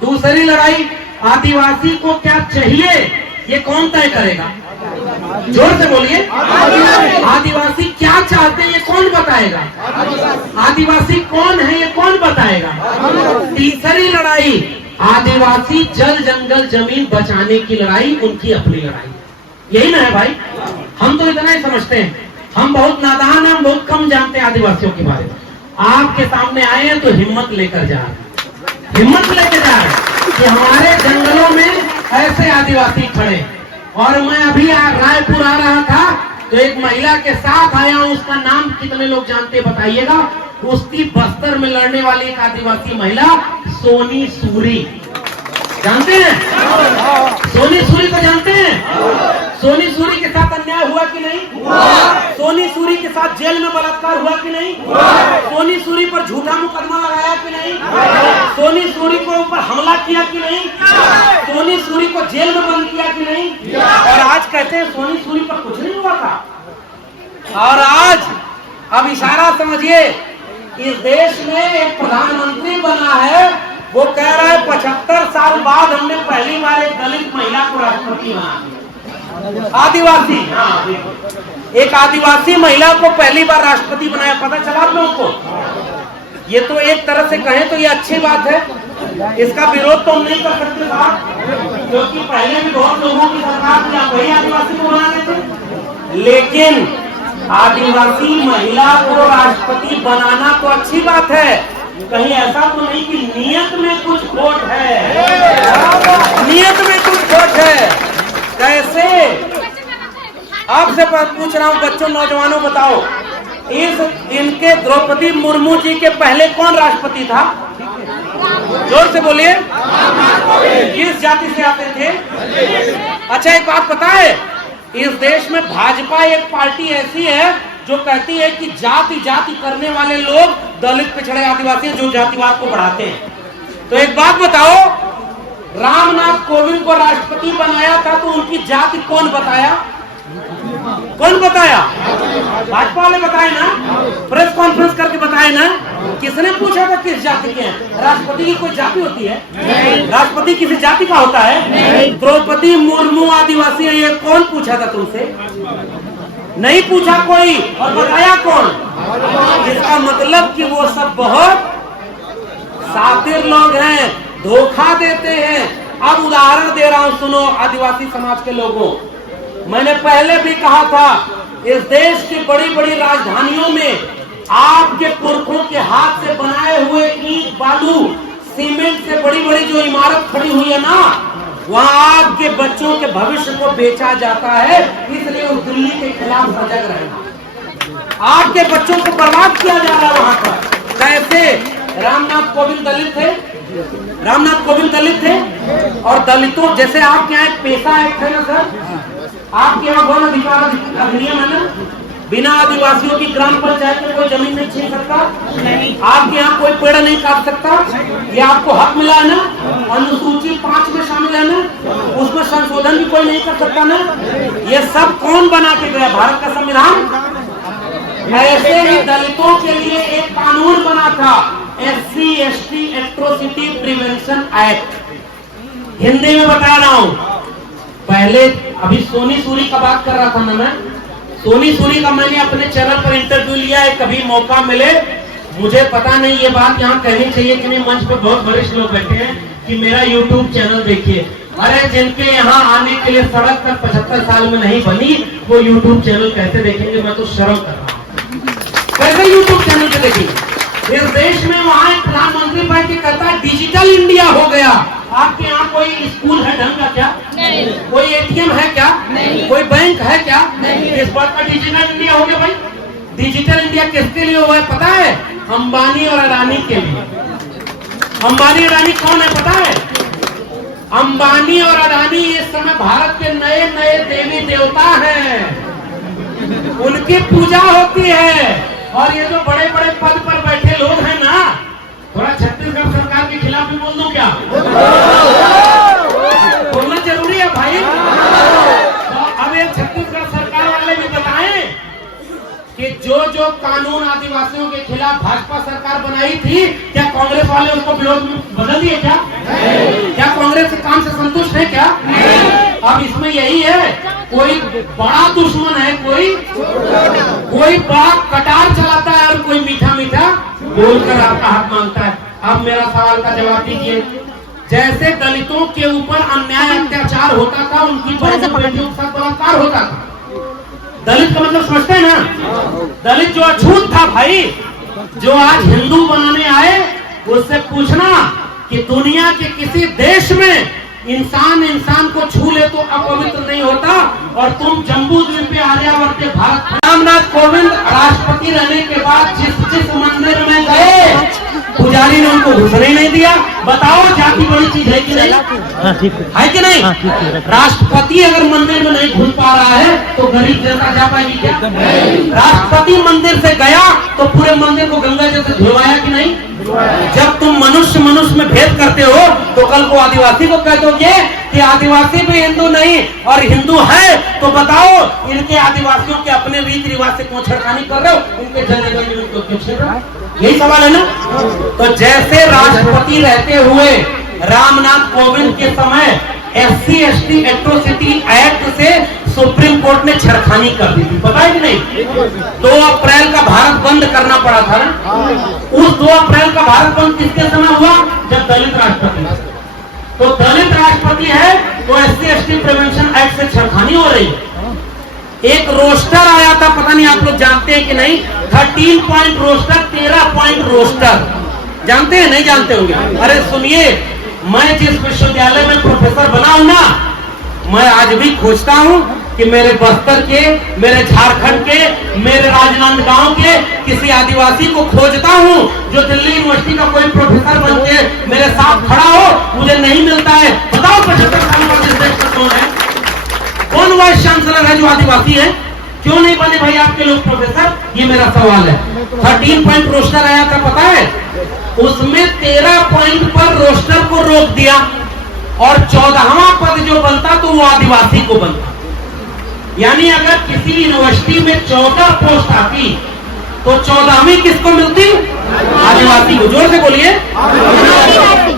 दूसरी लड़ाई, आदिवासी को क्या चाहिए, ये कौन तय करेगा? जोर से बोलिए। आदिवासी क्या चाहते हैं ये कौन बताएगा? आदिवासी कौन है ये कौन बताएगा? तीसरी लड़ाई, आदिवासी जल जंगल जमीन बचाने की लड़ाई, उनकी अपनी लड़ाई। यही ना है भाई? हम तो इतना ही समझते हैं, हम बहुत नादान, हम बहुत कम जानते हैं आदिवासियों के बारे में। आपके सामने आए हैं तो हिम्मत लेकर जा रहे हैं, हिम्मत लेकर जा रहे हैं कि हमारे जंगलों में ऐसे आदिवासी खड़े। और मैं अभी रायपुर आ रहा था तो एक महिला के साथ आया हूं, उसका नाम कितने लोग जानते हैं बताइएगा? उसकी बस्तर में लड़ने वाली एक आदिवासी महिला सोनी सूरी, जानते हैं? सोनी सूरी को जानते हैं? सोनी सूरी के साथ अन्याय हुआ कि नहीं? सोनी सूरी के साथ जेल में बलात्कार हुआ कि नहीं? सोनी सूरी पर झूठा मुकदमा लगाया कि नहीं? सोनी सूरी को ऊपर हमला किया कि नहीं? सोनी सूरी को जेल में बंद किया कि नहीं? और आज कहते हैं सोनी सूरी पर कुछ नहीं हुआ था। और आज अब इशारा समझिए, इस देश में एक प्रधानमंत्री बना है, वो कह रहा है 75 साल साल बाद हमने पहली बार एक दलित महिला को राष्ट्रपति बनाया। आदिवासी, हाँ, एक आदिवासी महिला को पहली बार राष्ट्रपति बनाया। पता चला आप लोगों को? ये तो एक तरह से कहें तो ये अच्छी बात है, इसका विरोध तो हम नहीं कर सकते साहब, क्योंकि पहले भी बहुत लोगों की सरकार थी, आप वही आदिवासी को बना देते। लेकिन आदिवासी महिला को राष्ट्रपति बनाना तो अच्छी बात है, कहीं ऐसा तो नहीं कि नियत में कुछ खोट है, नियत में कुछ खोट है। कैसे? आपसे पूछ रहा हूँ बच्चों, नौजवानों, बताओ इनके द्रौपदी मुर्मू जी के पहले कौन राष्ट्रपति था? जोर से बोलिए। किस जाति से आते थे? अच्छा, एक बात पता है, इस देश में भाजपा एक पार्टी ऐसी है जो कहती है कि जाति जाति करने वाले लोग दलित, पिछड़े, आदिवासी जो जातिवाद को बढ़ाते हैं। तो एक बात बताओ, रामनाथ कोविंद को राष्ट्रपति बनाया था तो उनकी जाति कौन बताया? कौन बताया? भाजपा वाले बताए ना, प्रेस कॉन्फ्रेंस करके बताए ना। किसने पूछा था किस जाति के हैं? राष्ट्रपति की कोई जाति होती है? राष्ट्रपति किसी जाति का होता है? द्रौपदी मुर्मू आदिवासी है, ये कौन पूछा था तुमसे? नहीं पूछा कोई, और बताया कौन? इसका मतलब कि वो सब बहुत सातिर लोग हैं, धोखा देते हैं। अब उदाहरण दे रहा हूं, सुनो आदिवासी समाज के लोगों, मैंने पहले भी कहा था, इस देश की बड़ी बड़ी राजधानियों में आपके पुरखों के हाथ से बनाए हुए ईंट, बालू, सीमेंट से बड़ी बड़ी जो इमारत खड़ी हुई है ना, वहां आपके बच्चों के भविष्य को बेचा जाता है। इसलिए उस दिल्ली के खिलाफ सजग रहना। आपके बच्चों को बर्बाद किया जा रहा है वहां पर। कैसे? रामनाथ कोविंद दलित थे, रामनाथ कोविंद दलित थे, और दलितों जैसे आपके यहाँ एक पेशा एक्ट है ना सर, आपके यहाँ वन अधिकार अधिनियम है ना, बिना आदिवासियों की ग्राम पंचायत में कोई जमीन नहीं छीन सकता, आपके यहाँ कोई पेड़ नहीं काट सकता, ये आपको हक मिला है ना। अनुसूची 5 में शामिल है ना, उसमें संशोधन भी कोई नहीं कर सकता ना। ये सब कौन बना के गया? भारत का संविधान। ऐसे ही दलितों के लिए एक कानून बना था, SC/ST atrocity prevention act. Hindi में बता रहा हूँ, पहले अभी सोनी सूरी का बात कर रहा था ना मैं, सोनी सूरी का मैंने अपने चैनल पर इंटरव्यू लिया है, कभी मौका मिले, मुझे पता नहीं ये बात यहाँ कहनी चाहिए कि नहीं, मंच पे बहुत वरिष्ठ लोग बैठे हैं, कि मेरा YouTube चैनल देखिए। अरे जिनके यहाँ आने के लिए सड़क तक 75 साल में नहीं बनी, वो YouTube चैनल कैसे देखेंगे? मैं तो शर्म कर रहा हूँ, कैसे YouTube चैनल पे देखेंगे? इस देश में वहाँ एक प्रधानमंत्री बैठ के कहता है डिजिटल इंडिया हो गया। आपके यहाँ कोई स्कूल है ढंग का क्या? नहीं। कोई ATM है क्या? नहीं। कोई बैंक है क्या? नहीं। इस बात का डिजिटल इंडिया हो गया भाई। डिजिटल इंडिया किसके लिए हुआ है पता है? अंबानी और अडानी के लिए। अंबानी अडानी कौन है पता है? अंबानी और अडानी इस समय भारत के नए नए देवी देवता हैं, उनकी पूजा होती है। और ये जो बड़े बड़े पद पर बैठे लोग हैं ना, थोड़ा छत्तीसगढ़ सरकार के खिलाफ भी बोल दूं क्या? बोलना जरूरी है भाई। तो अब ये छत्तीसगढ़ सरकार वाले भी बताएं कि जो जो कानून आदिवासियों के खिलाफ भाजपा सरकार बनाई थी, क्या कांग्रेस वाले उसको विरोध में बदल दिए क्या? क्या कांग्रेस के काम से संतुष्ट है क्या? अब इसमें यही है, कोई बड़ा दुश्मन है, कोई बड़ा कटार चलाता है और कोई मीठा मीठा बोलकर आपका हाथ मांगता है। अब मेरा सवाल का जवाब दीजिए। जैसे दलितों के ऊपर अन्याय अत्याचार होता था, उनकी बेटियों के साथ बलात्कार होता था, दलित का मतलब समझते हैं ना? दलित जो अछूत था भाई, जो आज हिंदू बनाने आए, उससे पूछना कि दुनिया के किसी देश में इंसान को छू ले तो अपवित्र नहीं होता, और तुम जम्बू द्वीप पे आर्यावर्त भारत। रामनाथ कोविंद राष्ट्रपति रहने के बाद जिस मंदिर में गए, पुजारी ने उनको घुसने नहीं दिया। बताओ जाति बड़ी चीज है कि नहीं? है कि नहीं? राष्ट्रपति अगर मंदिर में नहीं घुस पा रहा है तो गरीब जनता जा पाएगी क्या? राष्ट्रपति मंदिर से गया तो पूरे मंदिर को गंगा जल से धुलवाया कि नहीं? जब तुम मनुष्य में भेद करते हो तो कल को आदिवासी को कह दोगे कि आदिवासी भी हिंदू नहीं और हिंदू है, तो बताओ इनके आदिवासियों के अपने रीति रिवाज से क्यों छेड़खानी कर रहे हो? इनके जंगल में क्यों छेड़ रहे हो? यही सवाल है ना। तो जैसे राष्ट्रपति रहते हुए रामनाथ कोविंद के समय SC/ST एट्रोसिटी एक्ट से सुप्रीम कोर्ट ने छेड़खानी कर दी थी, पता है कि नहीं? 2 अप्रैल का भारत बंद करना पड़ा था ना। उस 2 अप्रैल का भारत बंद किसके समय हुआ? जब दलित राष्ट्रपति। तो दलित राष्ट्रपति है तो SC/ST प्रिवेंशन एक्ट से छेड़खानी हो रही है। एक रोस्टर आया था, पता नहीं आप लोग जानते हैं कि नहीं, 13 पॉइंट रोस्टर, 13 पॉइंट रोस्टर, जानते हैं नहीं जानते होंगे? अरे सुनिए, मैं जिस विश्वविद्यालय में प्रोफेसर बना हूं ना, मैं आज भी खोजता हूं कि मेरे बस्तर के, मेरे झारखंड के, मेरे राजनांदगांव के किसी आदिवासी को खोजता हूं जो दिल्ली यूनिवर्सिटी का कोई प्रोफेसर बन के मेरे साथ खड़ा हो, मुझे नहीं मिलता है। बताओ 75 साल बाद इस देश का कौन है? कौन वाइस चांसलर है जो आदिवासी है? क्यों नहीं बने भाई आपके लोग प्रोफेसर? ये मेरा सवाल है। 13 पॉइंट रोस्टर आया था, पता है? उसमें 13 पॉइंट पर रोस्टर को रोक दिया और 14वां पद जो बनता तो वो आदिवासी को बनता। यानी अगर किसी यूनिवर्सिटी में 14 पोस्ट आती तो 14वीं किसको मिलती? आदिवासी को। जोर से बोलिए।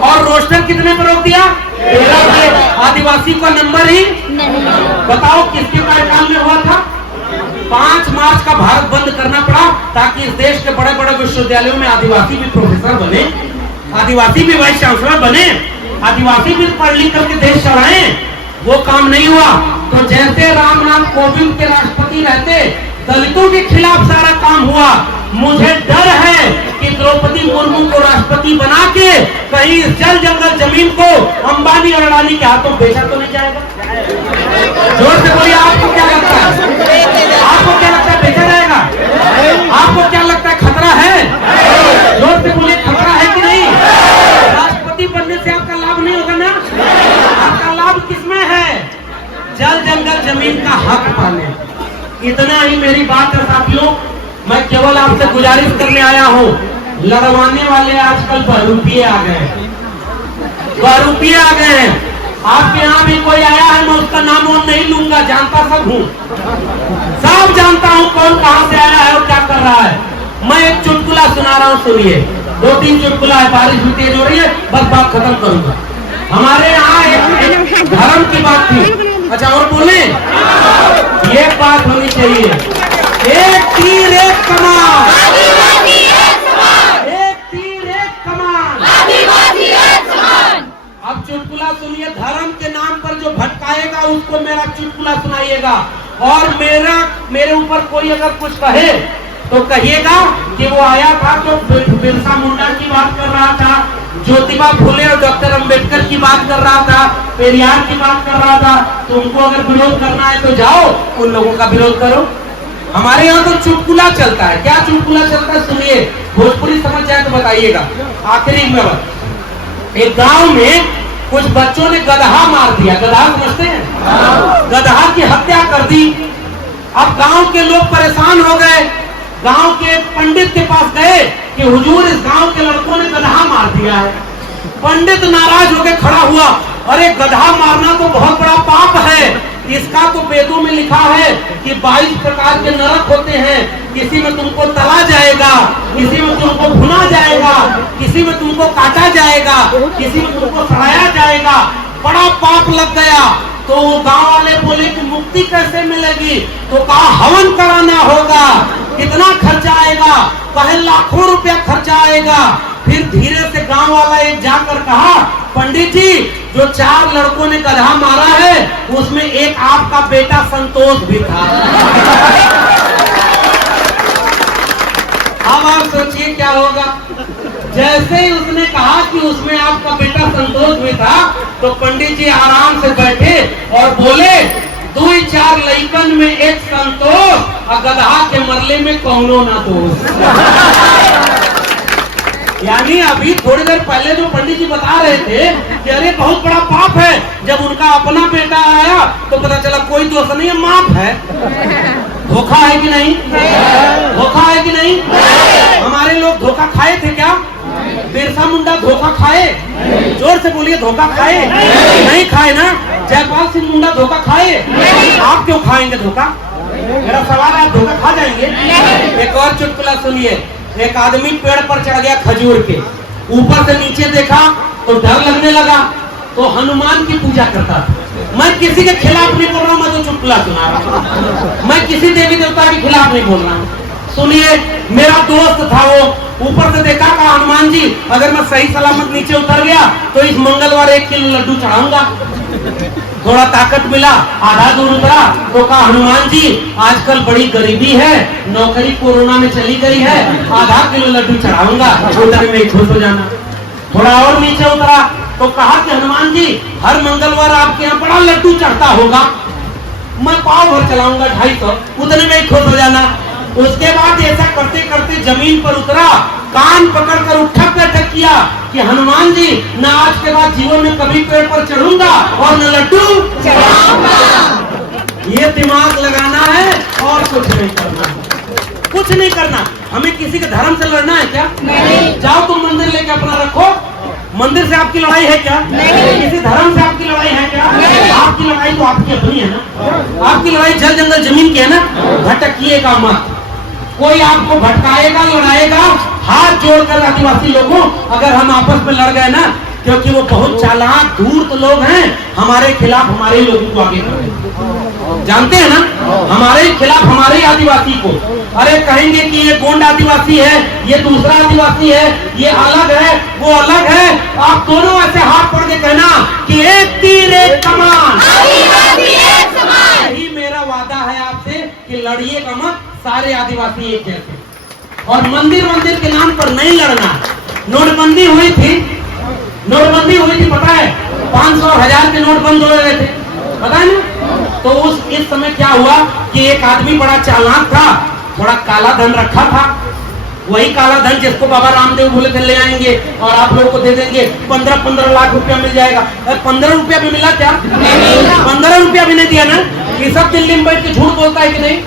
और रोस्टर कितने पर रोक दिया? 13 पे। आदिवासी का नंबर ही नहीं। बताओ किसके कार्यकाल में हुआ था? 5 मार्च का भारत बंद करना पड़ा ताकि इस देश के बड़े बड़े विश्वविद्यालयों में आदिवासी भी प्रोफेसर बने, आदिवासी भी वाइस चांसलर बने, आदिवासी भी पढ़ लिख करके देश चलाएं। वो काम नहीं हुआ। तो जैसे रामनाथ कोविंद के राष्ट्रपति रहते, दलितों के खिलाफ सारा काम हुआ। मुझे डर है कि द्रौपदी मुर्मू को राष्ट्रपति बना के कहीं जल जंगल जमीन को अंबानी और अडानी के हाथों बेचा तो नहीं जाएगा? जोर से बोलिए, आपको क्या लगता है? आपको क्या लगता है बेचा जाएगा? आपको क्या लगता है खतरा है? जोर से बोलिए, खतरा है कि नहीं? राष्ट्रपति बनने से आपका लाभ नहीं होगा ना? आपका लाभ किसमें है? जल जंगल जमीन का हक पाने। इतना ही मेरी बात है साथियों। मैं केवल आपसे गुजारिश करने आया हूं, लड़वाने वाले आजकल बहरूपिये आ गए, बहरूपिये आ गए हैं। आपके यहाँ भी कोई आया है, मैं उसका नाम और नहीं लूंगा, जानता सब हूँ, सब जानता हूँ कौन कहाँ से आया है और क्या कर रहा है। मैं एक चुटकुला सुना रहा हूँ, सुनिए। 2-3 चुटकुला है, बारिश भी तेज हो रही है, बस बात खत्म करूंगा। हमारे यहाँ एक धर्म की बात थी। अच्छा और बोले, ये बात होनी चाहिए, एक तीर एक कमान, एक तीर एक कमान। अब चुटकुला सुनिए, धर्म के नाम पर जो भटकाएगा उसको मेरा चुटकुला सुनाइएगा। और मेरे ऊपर कोई अगर कुछ कहे तो कहिएगा कि वो आया था तो बिरसा मुंडा की बात कर रहा था, ज्योतिबा फुले और डॉक्टर अंबेडकर की बात कर रहा था, पेरियार की बात कर रहा था। तुमको अगर विरोध करना है तो जाओ उन लोगों का विरोध करो। हमारे यहाँ तो चुटकुला चलता है। क्या चुटकुला चलता है? सुनिए, भोजपुरी समझ जाए तो बताइएगा। आखिरी में एक गांव में कुछ बच्चों ने गधा मार दिया। गधा समझते हैं? गधा की हत्या कर दी। अब गांव के लोग परेशान हो गए, गांव के पंडित के पास गए कि हुजूर इस गांव के लड़कों ने गधा मार दिया है। पंडित नाराज होकर खड़ा हुआ, अरे गधा मारना तो बहुत बड़ा पाप है, इसका तो वेदों में लिखा है कि 22 प्रकार के नरक होते हैं, किसी में तुमको तला जाएगा, किसी में तुमको भुना जाएगा, किसी में तुमको काटा जाएगा, किसी में तुमको सड़ाया जाएगा, बड़ा पाप लग गया। तो वो गांव वाले बोले कि मुक्ति कैसे मिलेगी? तो कहा हवन कराना होगा। कितना खर्चा आएगा? कहे लाखों रुपया खर्चा आएगा। फिर धीरे से गांव वाला एक जाकर कहा, पंडित जी जो 4 लड़कों ने गधा मारा है उसमें एक आपका बेटा संतोष भी था। अब आप सोचिए क्या होगा। जैसे ही उसने कहा कि उसमें आपका बेटा संतोष भी था तो पंडित जी आराम से बैठे और बोले, 2-4 लइकन में एक संतोष और गधा के मरले में कौनो ना दोष। यानी अभी थोड़ी देर पहले जो पंडित जी बता रहे थे कि अरे बहुत बड़ा पाप है, जब उनका अपना बेटा आया तो पता चला कोई दोष नहीं है, माफ है। धोखा है कि नहीं? धोखा है कि नहीं? हमारे लोग धोखा खाए थे क्या? बिरसा मुंडा धोखा खाए? जोर से बोलिए, धोखा खाए? नहीं खाए ना? जयपाल सिंह मुंडा धोखा खाए? आप क्यों खाएंगे धोखा? मेरा सवाल है, आप धोखा खा जाएंगे? एक और चुटकुला सुनिए। एक आदमी पेड़ पर चढ़ गया खजूर के, ऊपर से नीचे देखा तो डर लगने लगा, तो हनुमान की पूजा करता था। मैं किसी के खिलाफ नहीं बोल रहा हूं, मैं तो चुटकुला सुना रहा हूं। मैं किसी देवी देवता के खिलाफ नहीं बोल रहा हूं। सुनिए, मेरा दोस्त था, वो ऊपर से देखा, कहा हनुमान जी अगर मैं सही सलामत नीचे उतर गया तो इस मंगलवार 1 किलो लड्डू चढ़ाऊंगा। थोड़ा ताकत मिला, आधा दूर उतरा तो कहा हनुमान जी आजकल बड़ी गरीबी है, नौकरी कोरोना में चली गई है, आधा किलो लड्डू चढ़ाऊंगा, उतरने में खुश हो जाना। थोड़ा और नीचे उतरा तो कहा कि हनुमान जी हर मंगलवार आपके यहाँ बड़ा लड्डू चढ़ता होगा, मैं पाव भर चलाऊंगा 250, उतने में ही खुश हो जाना। उसके बाद ऐसा करते करते जमीन पर उतरा, कान पकड़कर उठक बैठक किया कि हनुमान जी न आज के बाद जीवन में कभी पेड़ पर चढ़ूंगा और न लड्डू चढ़ाऊंगा। ये दिमाग लगाना है और कुछ नहीं करना, कुछ नहीं करना। हमें किसी के धर्म से लड़ना है क्या? नहीं। जाओ तुम मंदिर लेके अपना रखो, मंदिर से आपकी लड़ाई है क्या? नहीं। किसी धर्म से आपकी लड़ाई है क्या? नहीं। आपकी लड़ाई तो आपकी अपनी है ना, आपकी लड़ाई जल जंगल जमीन की है ना। भटकिएगा मत, कोई आपको भटकाएगा, लड़ाएगा, हाथ जोड़कर आदिवासी लोगों अगर हम आपस में लड़ गए ना, क्योंकि वो बहुत चालाक धूर्त लोग हैं, हमारे खिलाफ हमारे लोगों को आगे करेंगे, जानते हैं ना, हमारे खिलाफ हमारे आदिवासी को। अरे कहेंगे कि ये गोंड आदिवासी है, ये दूसरा आदिवासी है, ये अलग है, वो अलग है। आप दोनों ऐसे हाथ पकड़ के कहना कि एक तीर एक कमान, यही मेरा वादा है आपसे कि लड़िएगा मत, सारे आदिवासी एक जैसे। और मंदिर मंदिर के नाम पर नहीं लड़ना। नोटबंदी हुई थी, नोटबंदी हुई थी, पता है 500 और 1000 के नोट बंद हो रहे थे, पता है ना। तो इस समय क्या हुआ कि एक आदमी बड़ा चालाक था, थोड़ा काला धन रखा था, वही काला धन जिसको बाबा रामदेव बोले थे ले आएंगे और आप लोगों को दे देंगे, 15-15 लाख रुपया मिल जाएगा। 15 रुपया भी मिला क्या? 15 रुपया भी नहीं दिया ना। ये सब दिल्ली में बैठ के झूठ बोलता है कि नहीं,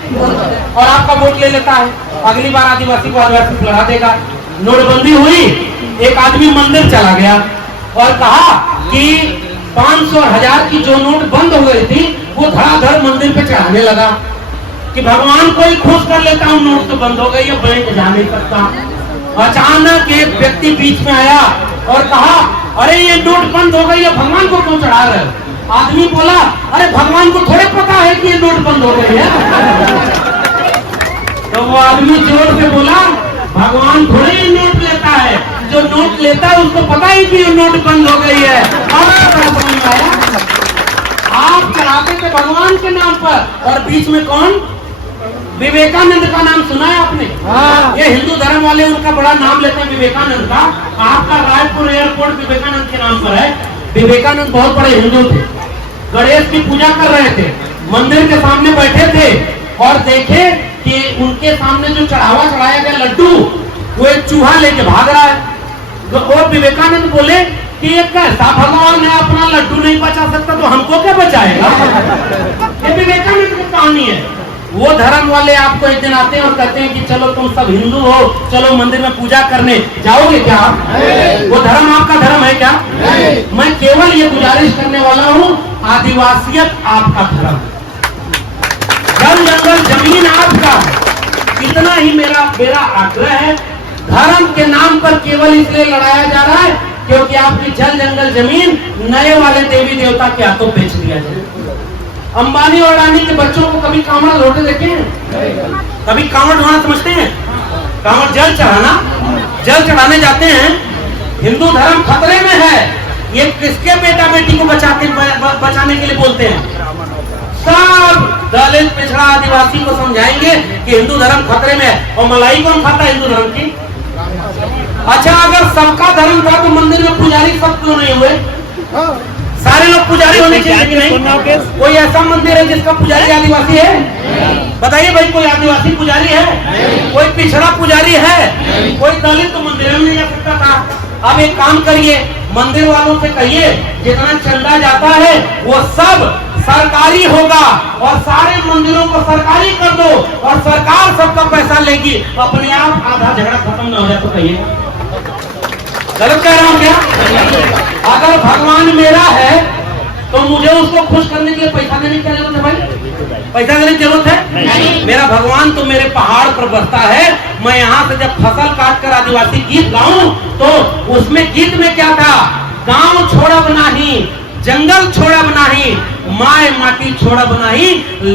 और आपका वोट ले लेता है, अगली बार आदिवासी को आदिवासी लड़ा देगा। नोटबंदी हुई, एक आदमी मंदिर चला गया और कहा कि 500 और 1000 की जो नोट बंद हो गई थी वो धड़ाधड़ मंदिर पे चढ़ाने लगा कि भगवान को ही खुश कर लेता हूँ, नोट तो बंद हो गई है, बैंक जा नहीं सकता। अचानक एक व्यक्ति बीच में आया और कहा अरे ये नोट बंद हो गई है, भगवान को क्यों चढ़ा रहे? आदमी बोला अरे भगवान को थोड़े पता है कि ये नोट बंद हो गई है। तो वो आदमी जोर से बोला भगवान थोड़े ही नोट लेता है, जो नोट लेता है उसको पता ही कि ये नोट बंद हो गई है। आप चढ़ाते थे भगवान के नाम पर, और बीच में कौन? विवेकानंद का नाम सुना है आपने? ये हिंदू धर्म वाले उनका बड़ा नाम लेते हैं विवेकानंद का। आपका रायपुर एयरपोर्ट विवेकानंद के नाम पर है। विवेकानंद बहुत बड़े हिंदू थे, गणेश की पूजा कर रहे थे, मंदिर के सामने बैठे थे और देखे कि उनके सामने जो चढ़ावा चढ़ाया गया लड्डू, वो एक चूहा लेके भाग रहा है। और विवेकानंद बोले कि ये कैसा भगवान है, अपना लड्डू नहीं बचा सकता तो हमको क्या बचाएगा? ये विवेकानंद की कहानी है। वो धर्म वाले आपको एक दिन आते हैं और कहते हैं कि चलो तुम सब हिंदू हो, चलो मंदिर में पूजा करने, जाओगे क्या आप? वो धर्म आपका धर्म है क्या? मैं केवल ये गुजारिश करने वाला हूँ, आदिवासियत आपका धर्म, जल जंगल जमीन आपका, इतना ही मेरा आग्रह है। धर्म के नाम पर केवल इसलिए लड़ाया जा रहा है क्योंकि आपकी जल जंगल जमीन नए वाले देवी देवता के हाथों बेच दिया जाए। अंबानी और अडानी के बच्चों को कभी कांवड़ लौटे देखे हैं? कभी कांवड़ ढोना समझते हैं? कांवड़ जल चढ़ाना, जल चढ़ाने जाते हैं। हिंदू धर्म खतरे में है, ये किसके बेटा बेटी को बचाने के लिए बोलते हैं? सब दलित पिछड़ा आदिवासी को समझाएंगे कि हिंदू धर्म खतरे में है। और मलाई कौन खाता है हिंदू धर्म की? अच्छा, अगर सबका धर्म था तो मंदिर में पुजारी सब क्यों नहीं हुए? सारे लोग पुजारी होने चाहिए कि नहीं? कोई ऐसा मंदिर है जिसका पुजारी आदिवासी है? बताइए भाई, कोई आदिवासी पुजारी है? कोई पिछड़ा पुजारी है? कोई दलित तो मंदिर में नहीं जा सकता था। अब एक काम करिए, मंदिर वालों से कहिए जितना चंदा जाता है वो सब सरकारी होगा और सारे मंदिरों को सरकारी कर दो और सरकार सबका पैसा लेगी, अपने आप आधा झगड़ा खत्म न हो जाए। तो कहिए गलत कह रहा हूं क्या? अगर भगवान मेरा है तो मुझे उसको खुश करने के लिए पैसा देने की जरूरत है? भाई पैसा देने की जरूरत है? मेरा भगवान तो मेरे पहाड़ पर बसता है। मैं यहाँ से जब फसल काट कर आदिवासी गीत गाऊं तो उसमें गीत में क्या था गांव छोड़ब नहीं, जंगल छोड़ब नहीं, माए माटी छोड़ब नहीं,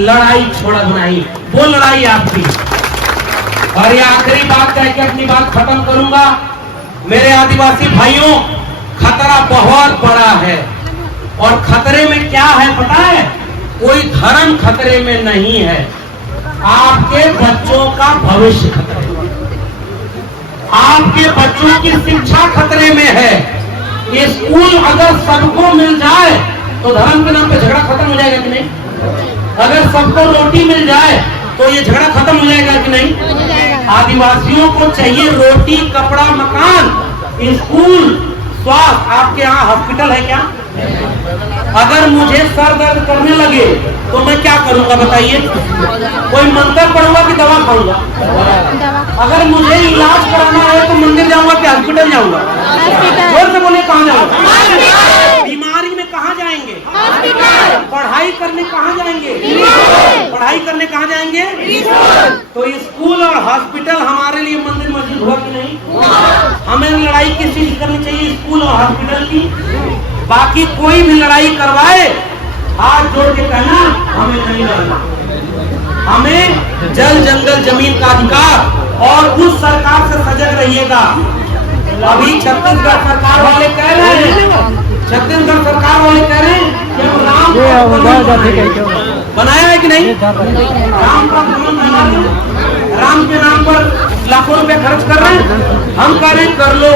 लड़ाई छोड़ब नहीं। वो लड़ाई आपकी। और ये आखिरी बात कह के अपनी बात खत्म करूंगा। मेरे आदिवासी भाइयों, खतरा बहुत बड़ा है। और खतरे में क्या है पता है? कोई धर्म खतरे में नहीं है, आपके बच्चों का भविष्य खतरे में, आपके बच्चों की शिक्षा खतरे में है। ये स्कूल अगर सबको मिल जाए तो धर्म के नाम पे झगड़ा खत्म हो जाएगा कि नहीं? अगर सबको रोटी मिल जाए तो ये झगड़ा खत्म हो जाएगा कि नहीं? आदिवासियों को चाहिए रोटी, कपड़ा, मकान, स्कूल, स्वास्थ्य। आपके यहाँ हॉस्पिटल है क्या? अगर मुझे सर दर्द करने लगे तो मैं क्या करूंगा बताइए? कोई मंत्र पढ़ूंगा कि दवा खाऊंगा? अगर मुझे इलाज कराना है तो मंदिर जाऊंगा कि हॉस्पिटल जाऊंगा? जोर से बोले, कहाँ जाऊंगा? बीमारी में कहाँ जाएंगे? पढ़ाई करने कहाँ जाएंगे? पढ़ाई करने कहाँ जाएंगे? तो स्कूल और हॉस्पिटल हमारे लिए मंदिर मस्जिद हुआ कि नहीं? हमें लड़ाई किस चीज की करनी चाहिए? स्कूल और हॉस्पिटल की। बाकी कोई भी लड़ाई करवाए, हाथ जोड़ के कहना हमें नहीं लड़ना। हमें जल जंगल जमीन का अधिकार, और उस सरकार से सजग रहिएगा। अभी छत्तीसगढ़ सरकार वाले कह रहे हैं, छत्तीसगढ़ सरकार वाले कह रहे हैं कि हम राम बनाया है कि नहीं? राम का भवन बना रहे, राम के नाम पर लाखों रुपए खर्च कर रहे हैं। हम कह रहे हैं कर लो,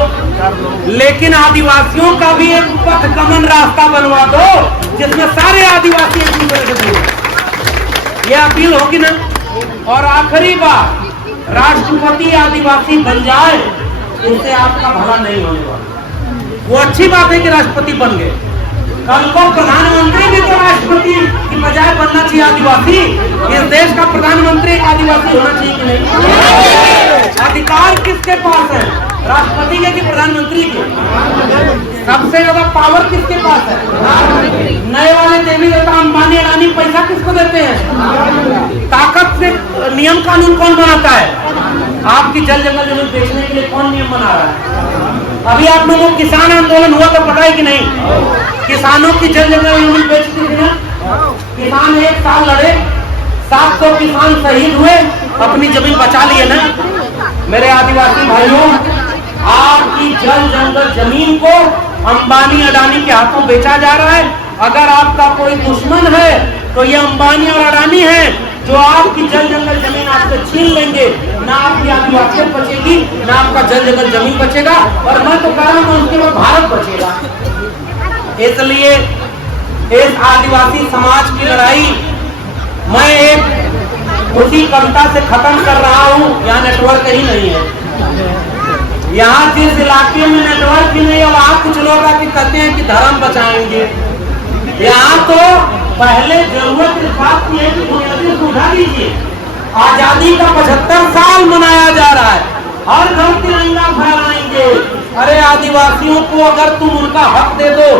लेकिन आदिवासियों का भी एक पथ गमन रास्ता बनवा दो जिसमें सारे आदिवासी एक दूसरे से जुड़े। यह अपील होगी ना। और आखिरी बात, राष्ट्रपति आदिवासी बन जाए, इससे आपका भला नहीं होने वाला। वो अच्छी बात है कि राष्ट्रपति बन गए, कल को प्रधानमंत्री भी तो राष्ट्रपति की बजाय बनना चाहिए आदिवासी। इस देश का प्रधानमंत्री एक आदिवासी होना चाहिए कि नहीं? अधिकार किसके पास है? राष्ट्रपति के कि प्रधानमंत्री के? सबसे ज्यादा पावर किसके पास है? नए वाले देवी देवता अंबानी अडानी पैसा किसको देते हैं? ताकत से नियम कानून कौन बनाता है? आपकी जल जंगल जमीन बेचने के लिए कौन नियम बना रहा है? अभी आप लोगों को किसान आंदोलन हुआ तो पता है कि नहीं? किसानों की जल जंगल जमीन बेचती थी ना। किसान एक साल लड़े, 700 किसान शहीद हुए, अपनी जमीन बचा लिए ना। मेरे आदिवासी भाइयों, आपकी जल जंगल जमीन को अंबानी अडानी के हाथों बेचा जा रहा है। अगर आपका कोई दुश्मन है तो ये अंबानी और अडानी है, जो आपकी जल जंगल जमीन आपसे छीन लेंगे। ना आपकी आदिवासियत बचेगी, ना आपका जल जंगल जमीन बचेगा, और मैं तो कह रहा हूँ उसके बाद भारत बचेगा। इसलिए इस आदिवासी समाज की लड़ाई मैं एक उसी कविता से खत्म कर रहा हूँ। यहाँ नेटवर्क ही नहीं है। यहाँ जिस इलाके में नेटवर्क ही नहीं है, वहाँ कुछ लोग आके कहते हैं कि धर्म बचाएंगे। यहाँ तो पहले जरूरत इस बात की है कि बुनियादी सुविधा दीजिए। आजादी का 75 साल मनाया जा रहा है, हर घर तिरंगा फहराएंगे। अरे आदिवासियों को अगर तुम उनका हक दे दो,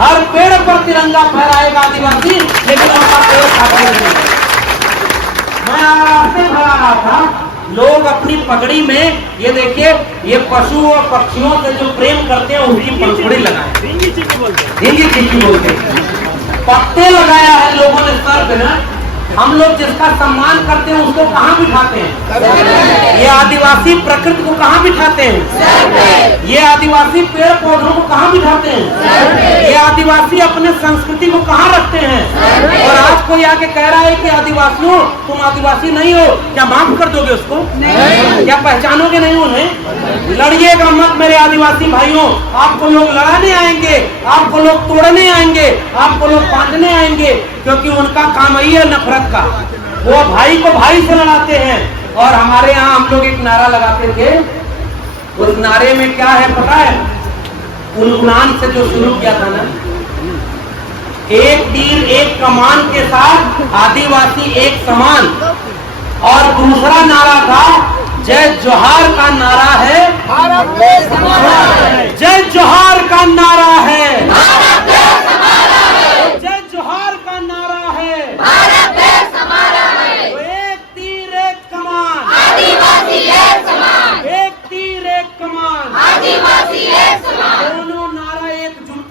हर पेड़ पर तिरंगा फहराएगा आदिवासी, लेकिन उनका पेड़ काटेंगे। मैं आपसे भरा रहा था, लोग अपनी पगड़ी में ये देखिए, ये पशु और पक्षियों से जो प्रेम करते हैं उसकी पंखुड़ी लगाए, हिंदी चिट्ठी बोलते हैं, पत्ते लगाया है लोगों ने सर पे ना। हम लोग जिसका सम्मान करते हैं उसको कहाँ बिठाते हैं? ये आदिवासी प्रकृति को कहाँ बिठाते हैं? ये आदिवासी पेड़ पौधों को कहाँ बिठाते हैं? ये आदिवासी अपने संस्कृति को कहाँ रखते हैं? और आज कोई आके कह रहा है कि आदिवासियों तुम आदिवासी नहीं हो, क्या माफ कर दोगे उसको? क्या पहचानोगे नहीं उन्हें? लड़िएगा मत मेरे आदिवासी भाइयों। आपको लोग लड़ाने आएंगे, आपको लोग तोड़ने आएंगे, आपको लोग बांटने आएंगे, क्योंकि उनका काम यही है नफरत का। वो भाई को भाई से लड़ाते हैं। और हमारे यहाँ हम लोग एक नारा लगाते थे, उस नारे में क्या है पता है? उन्नान से जो शुरू किया था ना, एक तीर एक कमान के साथ आदिवासी एक समान। और दूसरा नारा था जय जोहार का नारा है, जय जोहार का नारा है, जय जोहार का नारा है। तो एक तीर एक कमान, आदिवासी एक समान, एक तीर एक कमान, आदिवासी एक समान। दोनों नारा एकजुट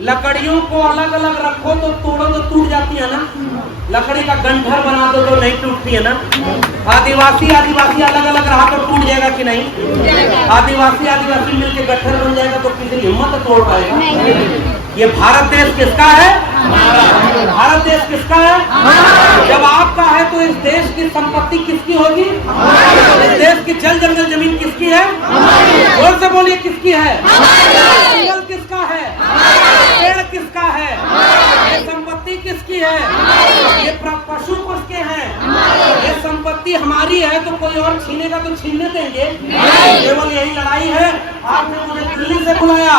लकड़ियों को अलग अलग रखो तो तोड़ो तो टूट जाती है ना, लकड़ी का गंठर बना दो तो नहीं टूटती है ना। आदिवासी आदिवासी अलग अलग रहा तो टूट जाएगा कि नहीं? आदिवासी आदिवासी मिलके गट्ठर बन जाएगा तो किसी हिम्मत तोड़ पाएगा? ये भारत देश किसका है? भारत देश किसका है? जब आपका है तो इस देश की संपत्ति किसकी होगी? इस देश की जल जंगल जमीन किसकी है? जोर से बोलिए, किसकी है? जंगल किसका है? पेड़ किसका है? ये संपत्ति किसकी है? ये पशु किसके हैं? ये संपत्ति हमारी है तो कोई और छीनेगा तो छीनने देंगे? केवल यही लड़ाई है। आपने मुझे दिल्ली से बुलाया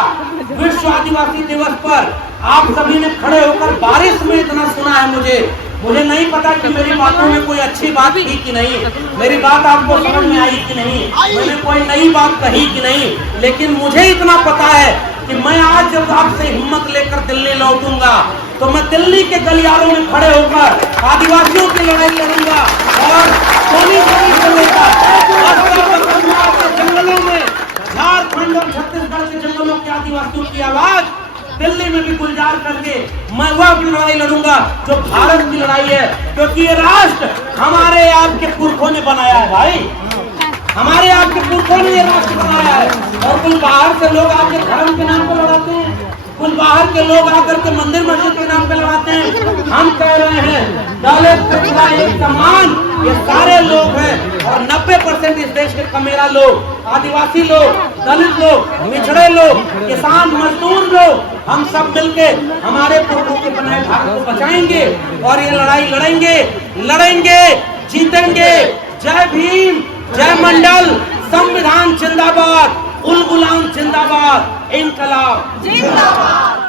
विश्व आदिवासी दिवस पर, आप सभी ने खड़े होकर बारिश में इतना सुना है। मुझे नहीं पता कि मेरी बातों में कोई अच्छी बात थी कि नहीं, मेरी बात आपको समझ में आई कि नहीं, मैंने कोई नई बात कही कि नहीं, लेकिन मुझे इतना पता है कि मैं आज जब आपसे हिम्मत लेकर दिल्ली लौटूंगा तो मैं दिल्ली के गलियारों में खड़े होकर आदिवासियों की लड़ाई लड़ूंगा और सोनी से लेकर जंगलों में, झारखंड और छत्तीसगढ़ के जंगलों के आदिवासियों की आवाज दिल्ली में भी गुलजार करके मैं वह लड़ाई लड़ूंगा जो भारत की लड़ाई है, क्योंकि ये राष्ट्र हमारे आपके पुरखों ने बनाया है भाई, हमारे आपके पुरखों ने ये राष्ट्र बनाया है। और कुछ बाहर से लोग आके धर्म के नाम पर लड़ाते हैं, कुछ बाहर के लोग आकर के मंदिर मस्जिद के नाम पे लड़ाते हैं। हम कह रहे हैं दलित पिछड़ा एक समान, ये सारे लोग हैं और 90% इस देश के कमेरा लोग, आदिवासी लोग, दलित लोग, पिछड़े लोग, किसान मजदूर लोग, हम सब मिलके हमारे पूर्वों के बनाए भारत को बचाएंगे और ये लड़ाई लड़ेंगे, जीतेंगे। जय भीम, जय मंडल, संविधान जिंदाबाद, उल गुलाम जिंदाबाद, इनकलाब जिंदाबाद।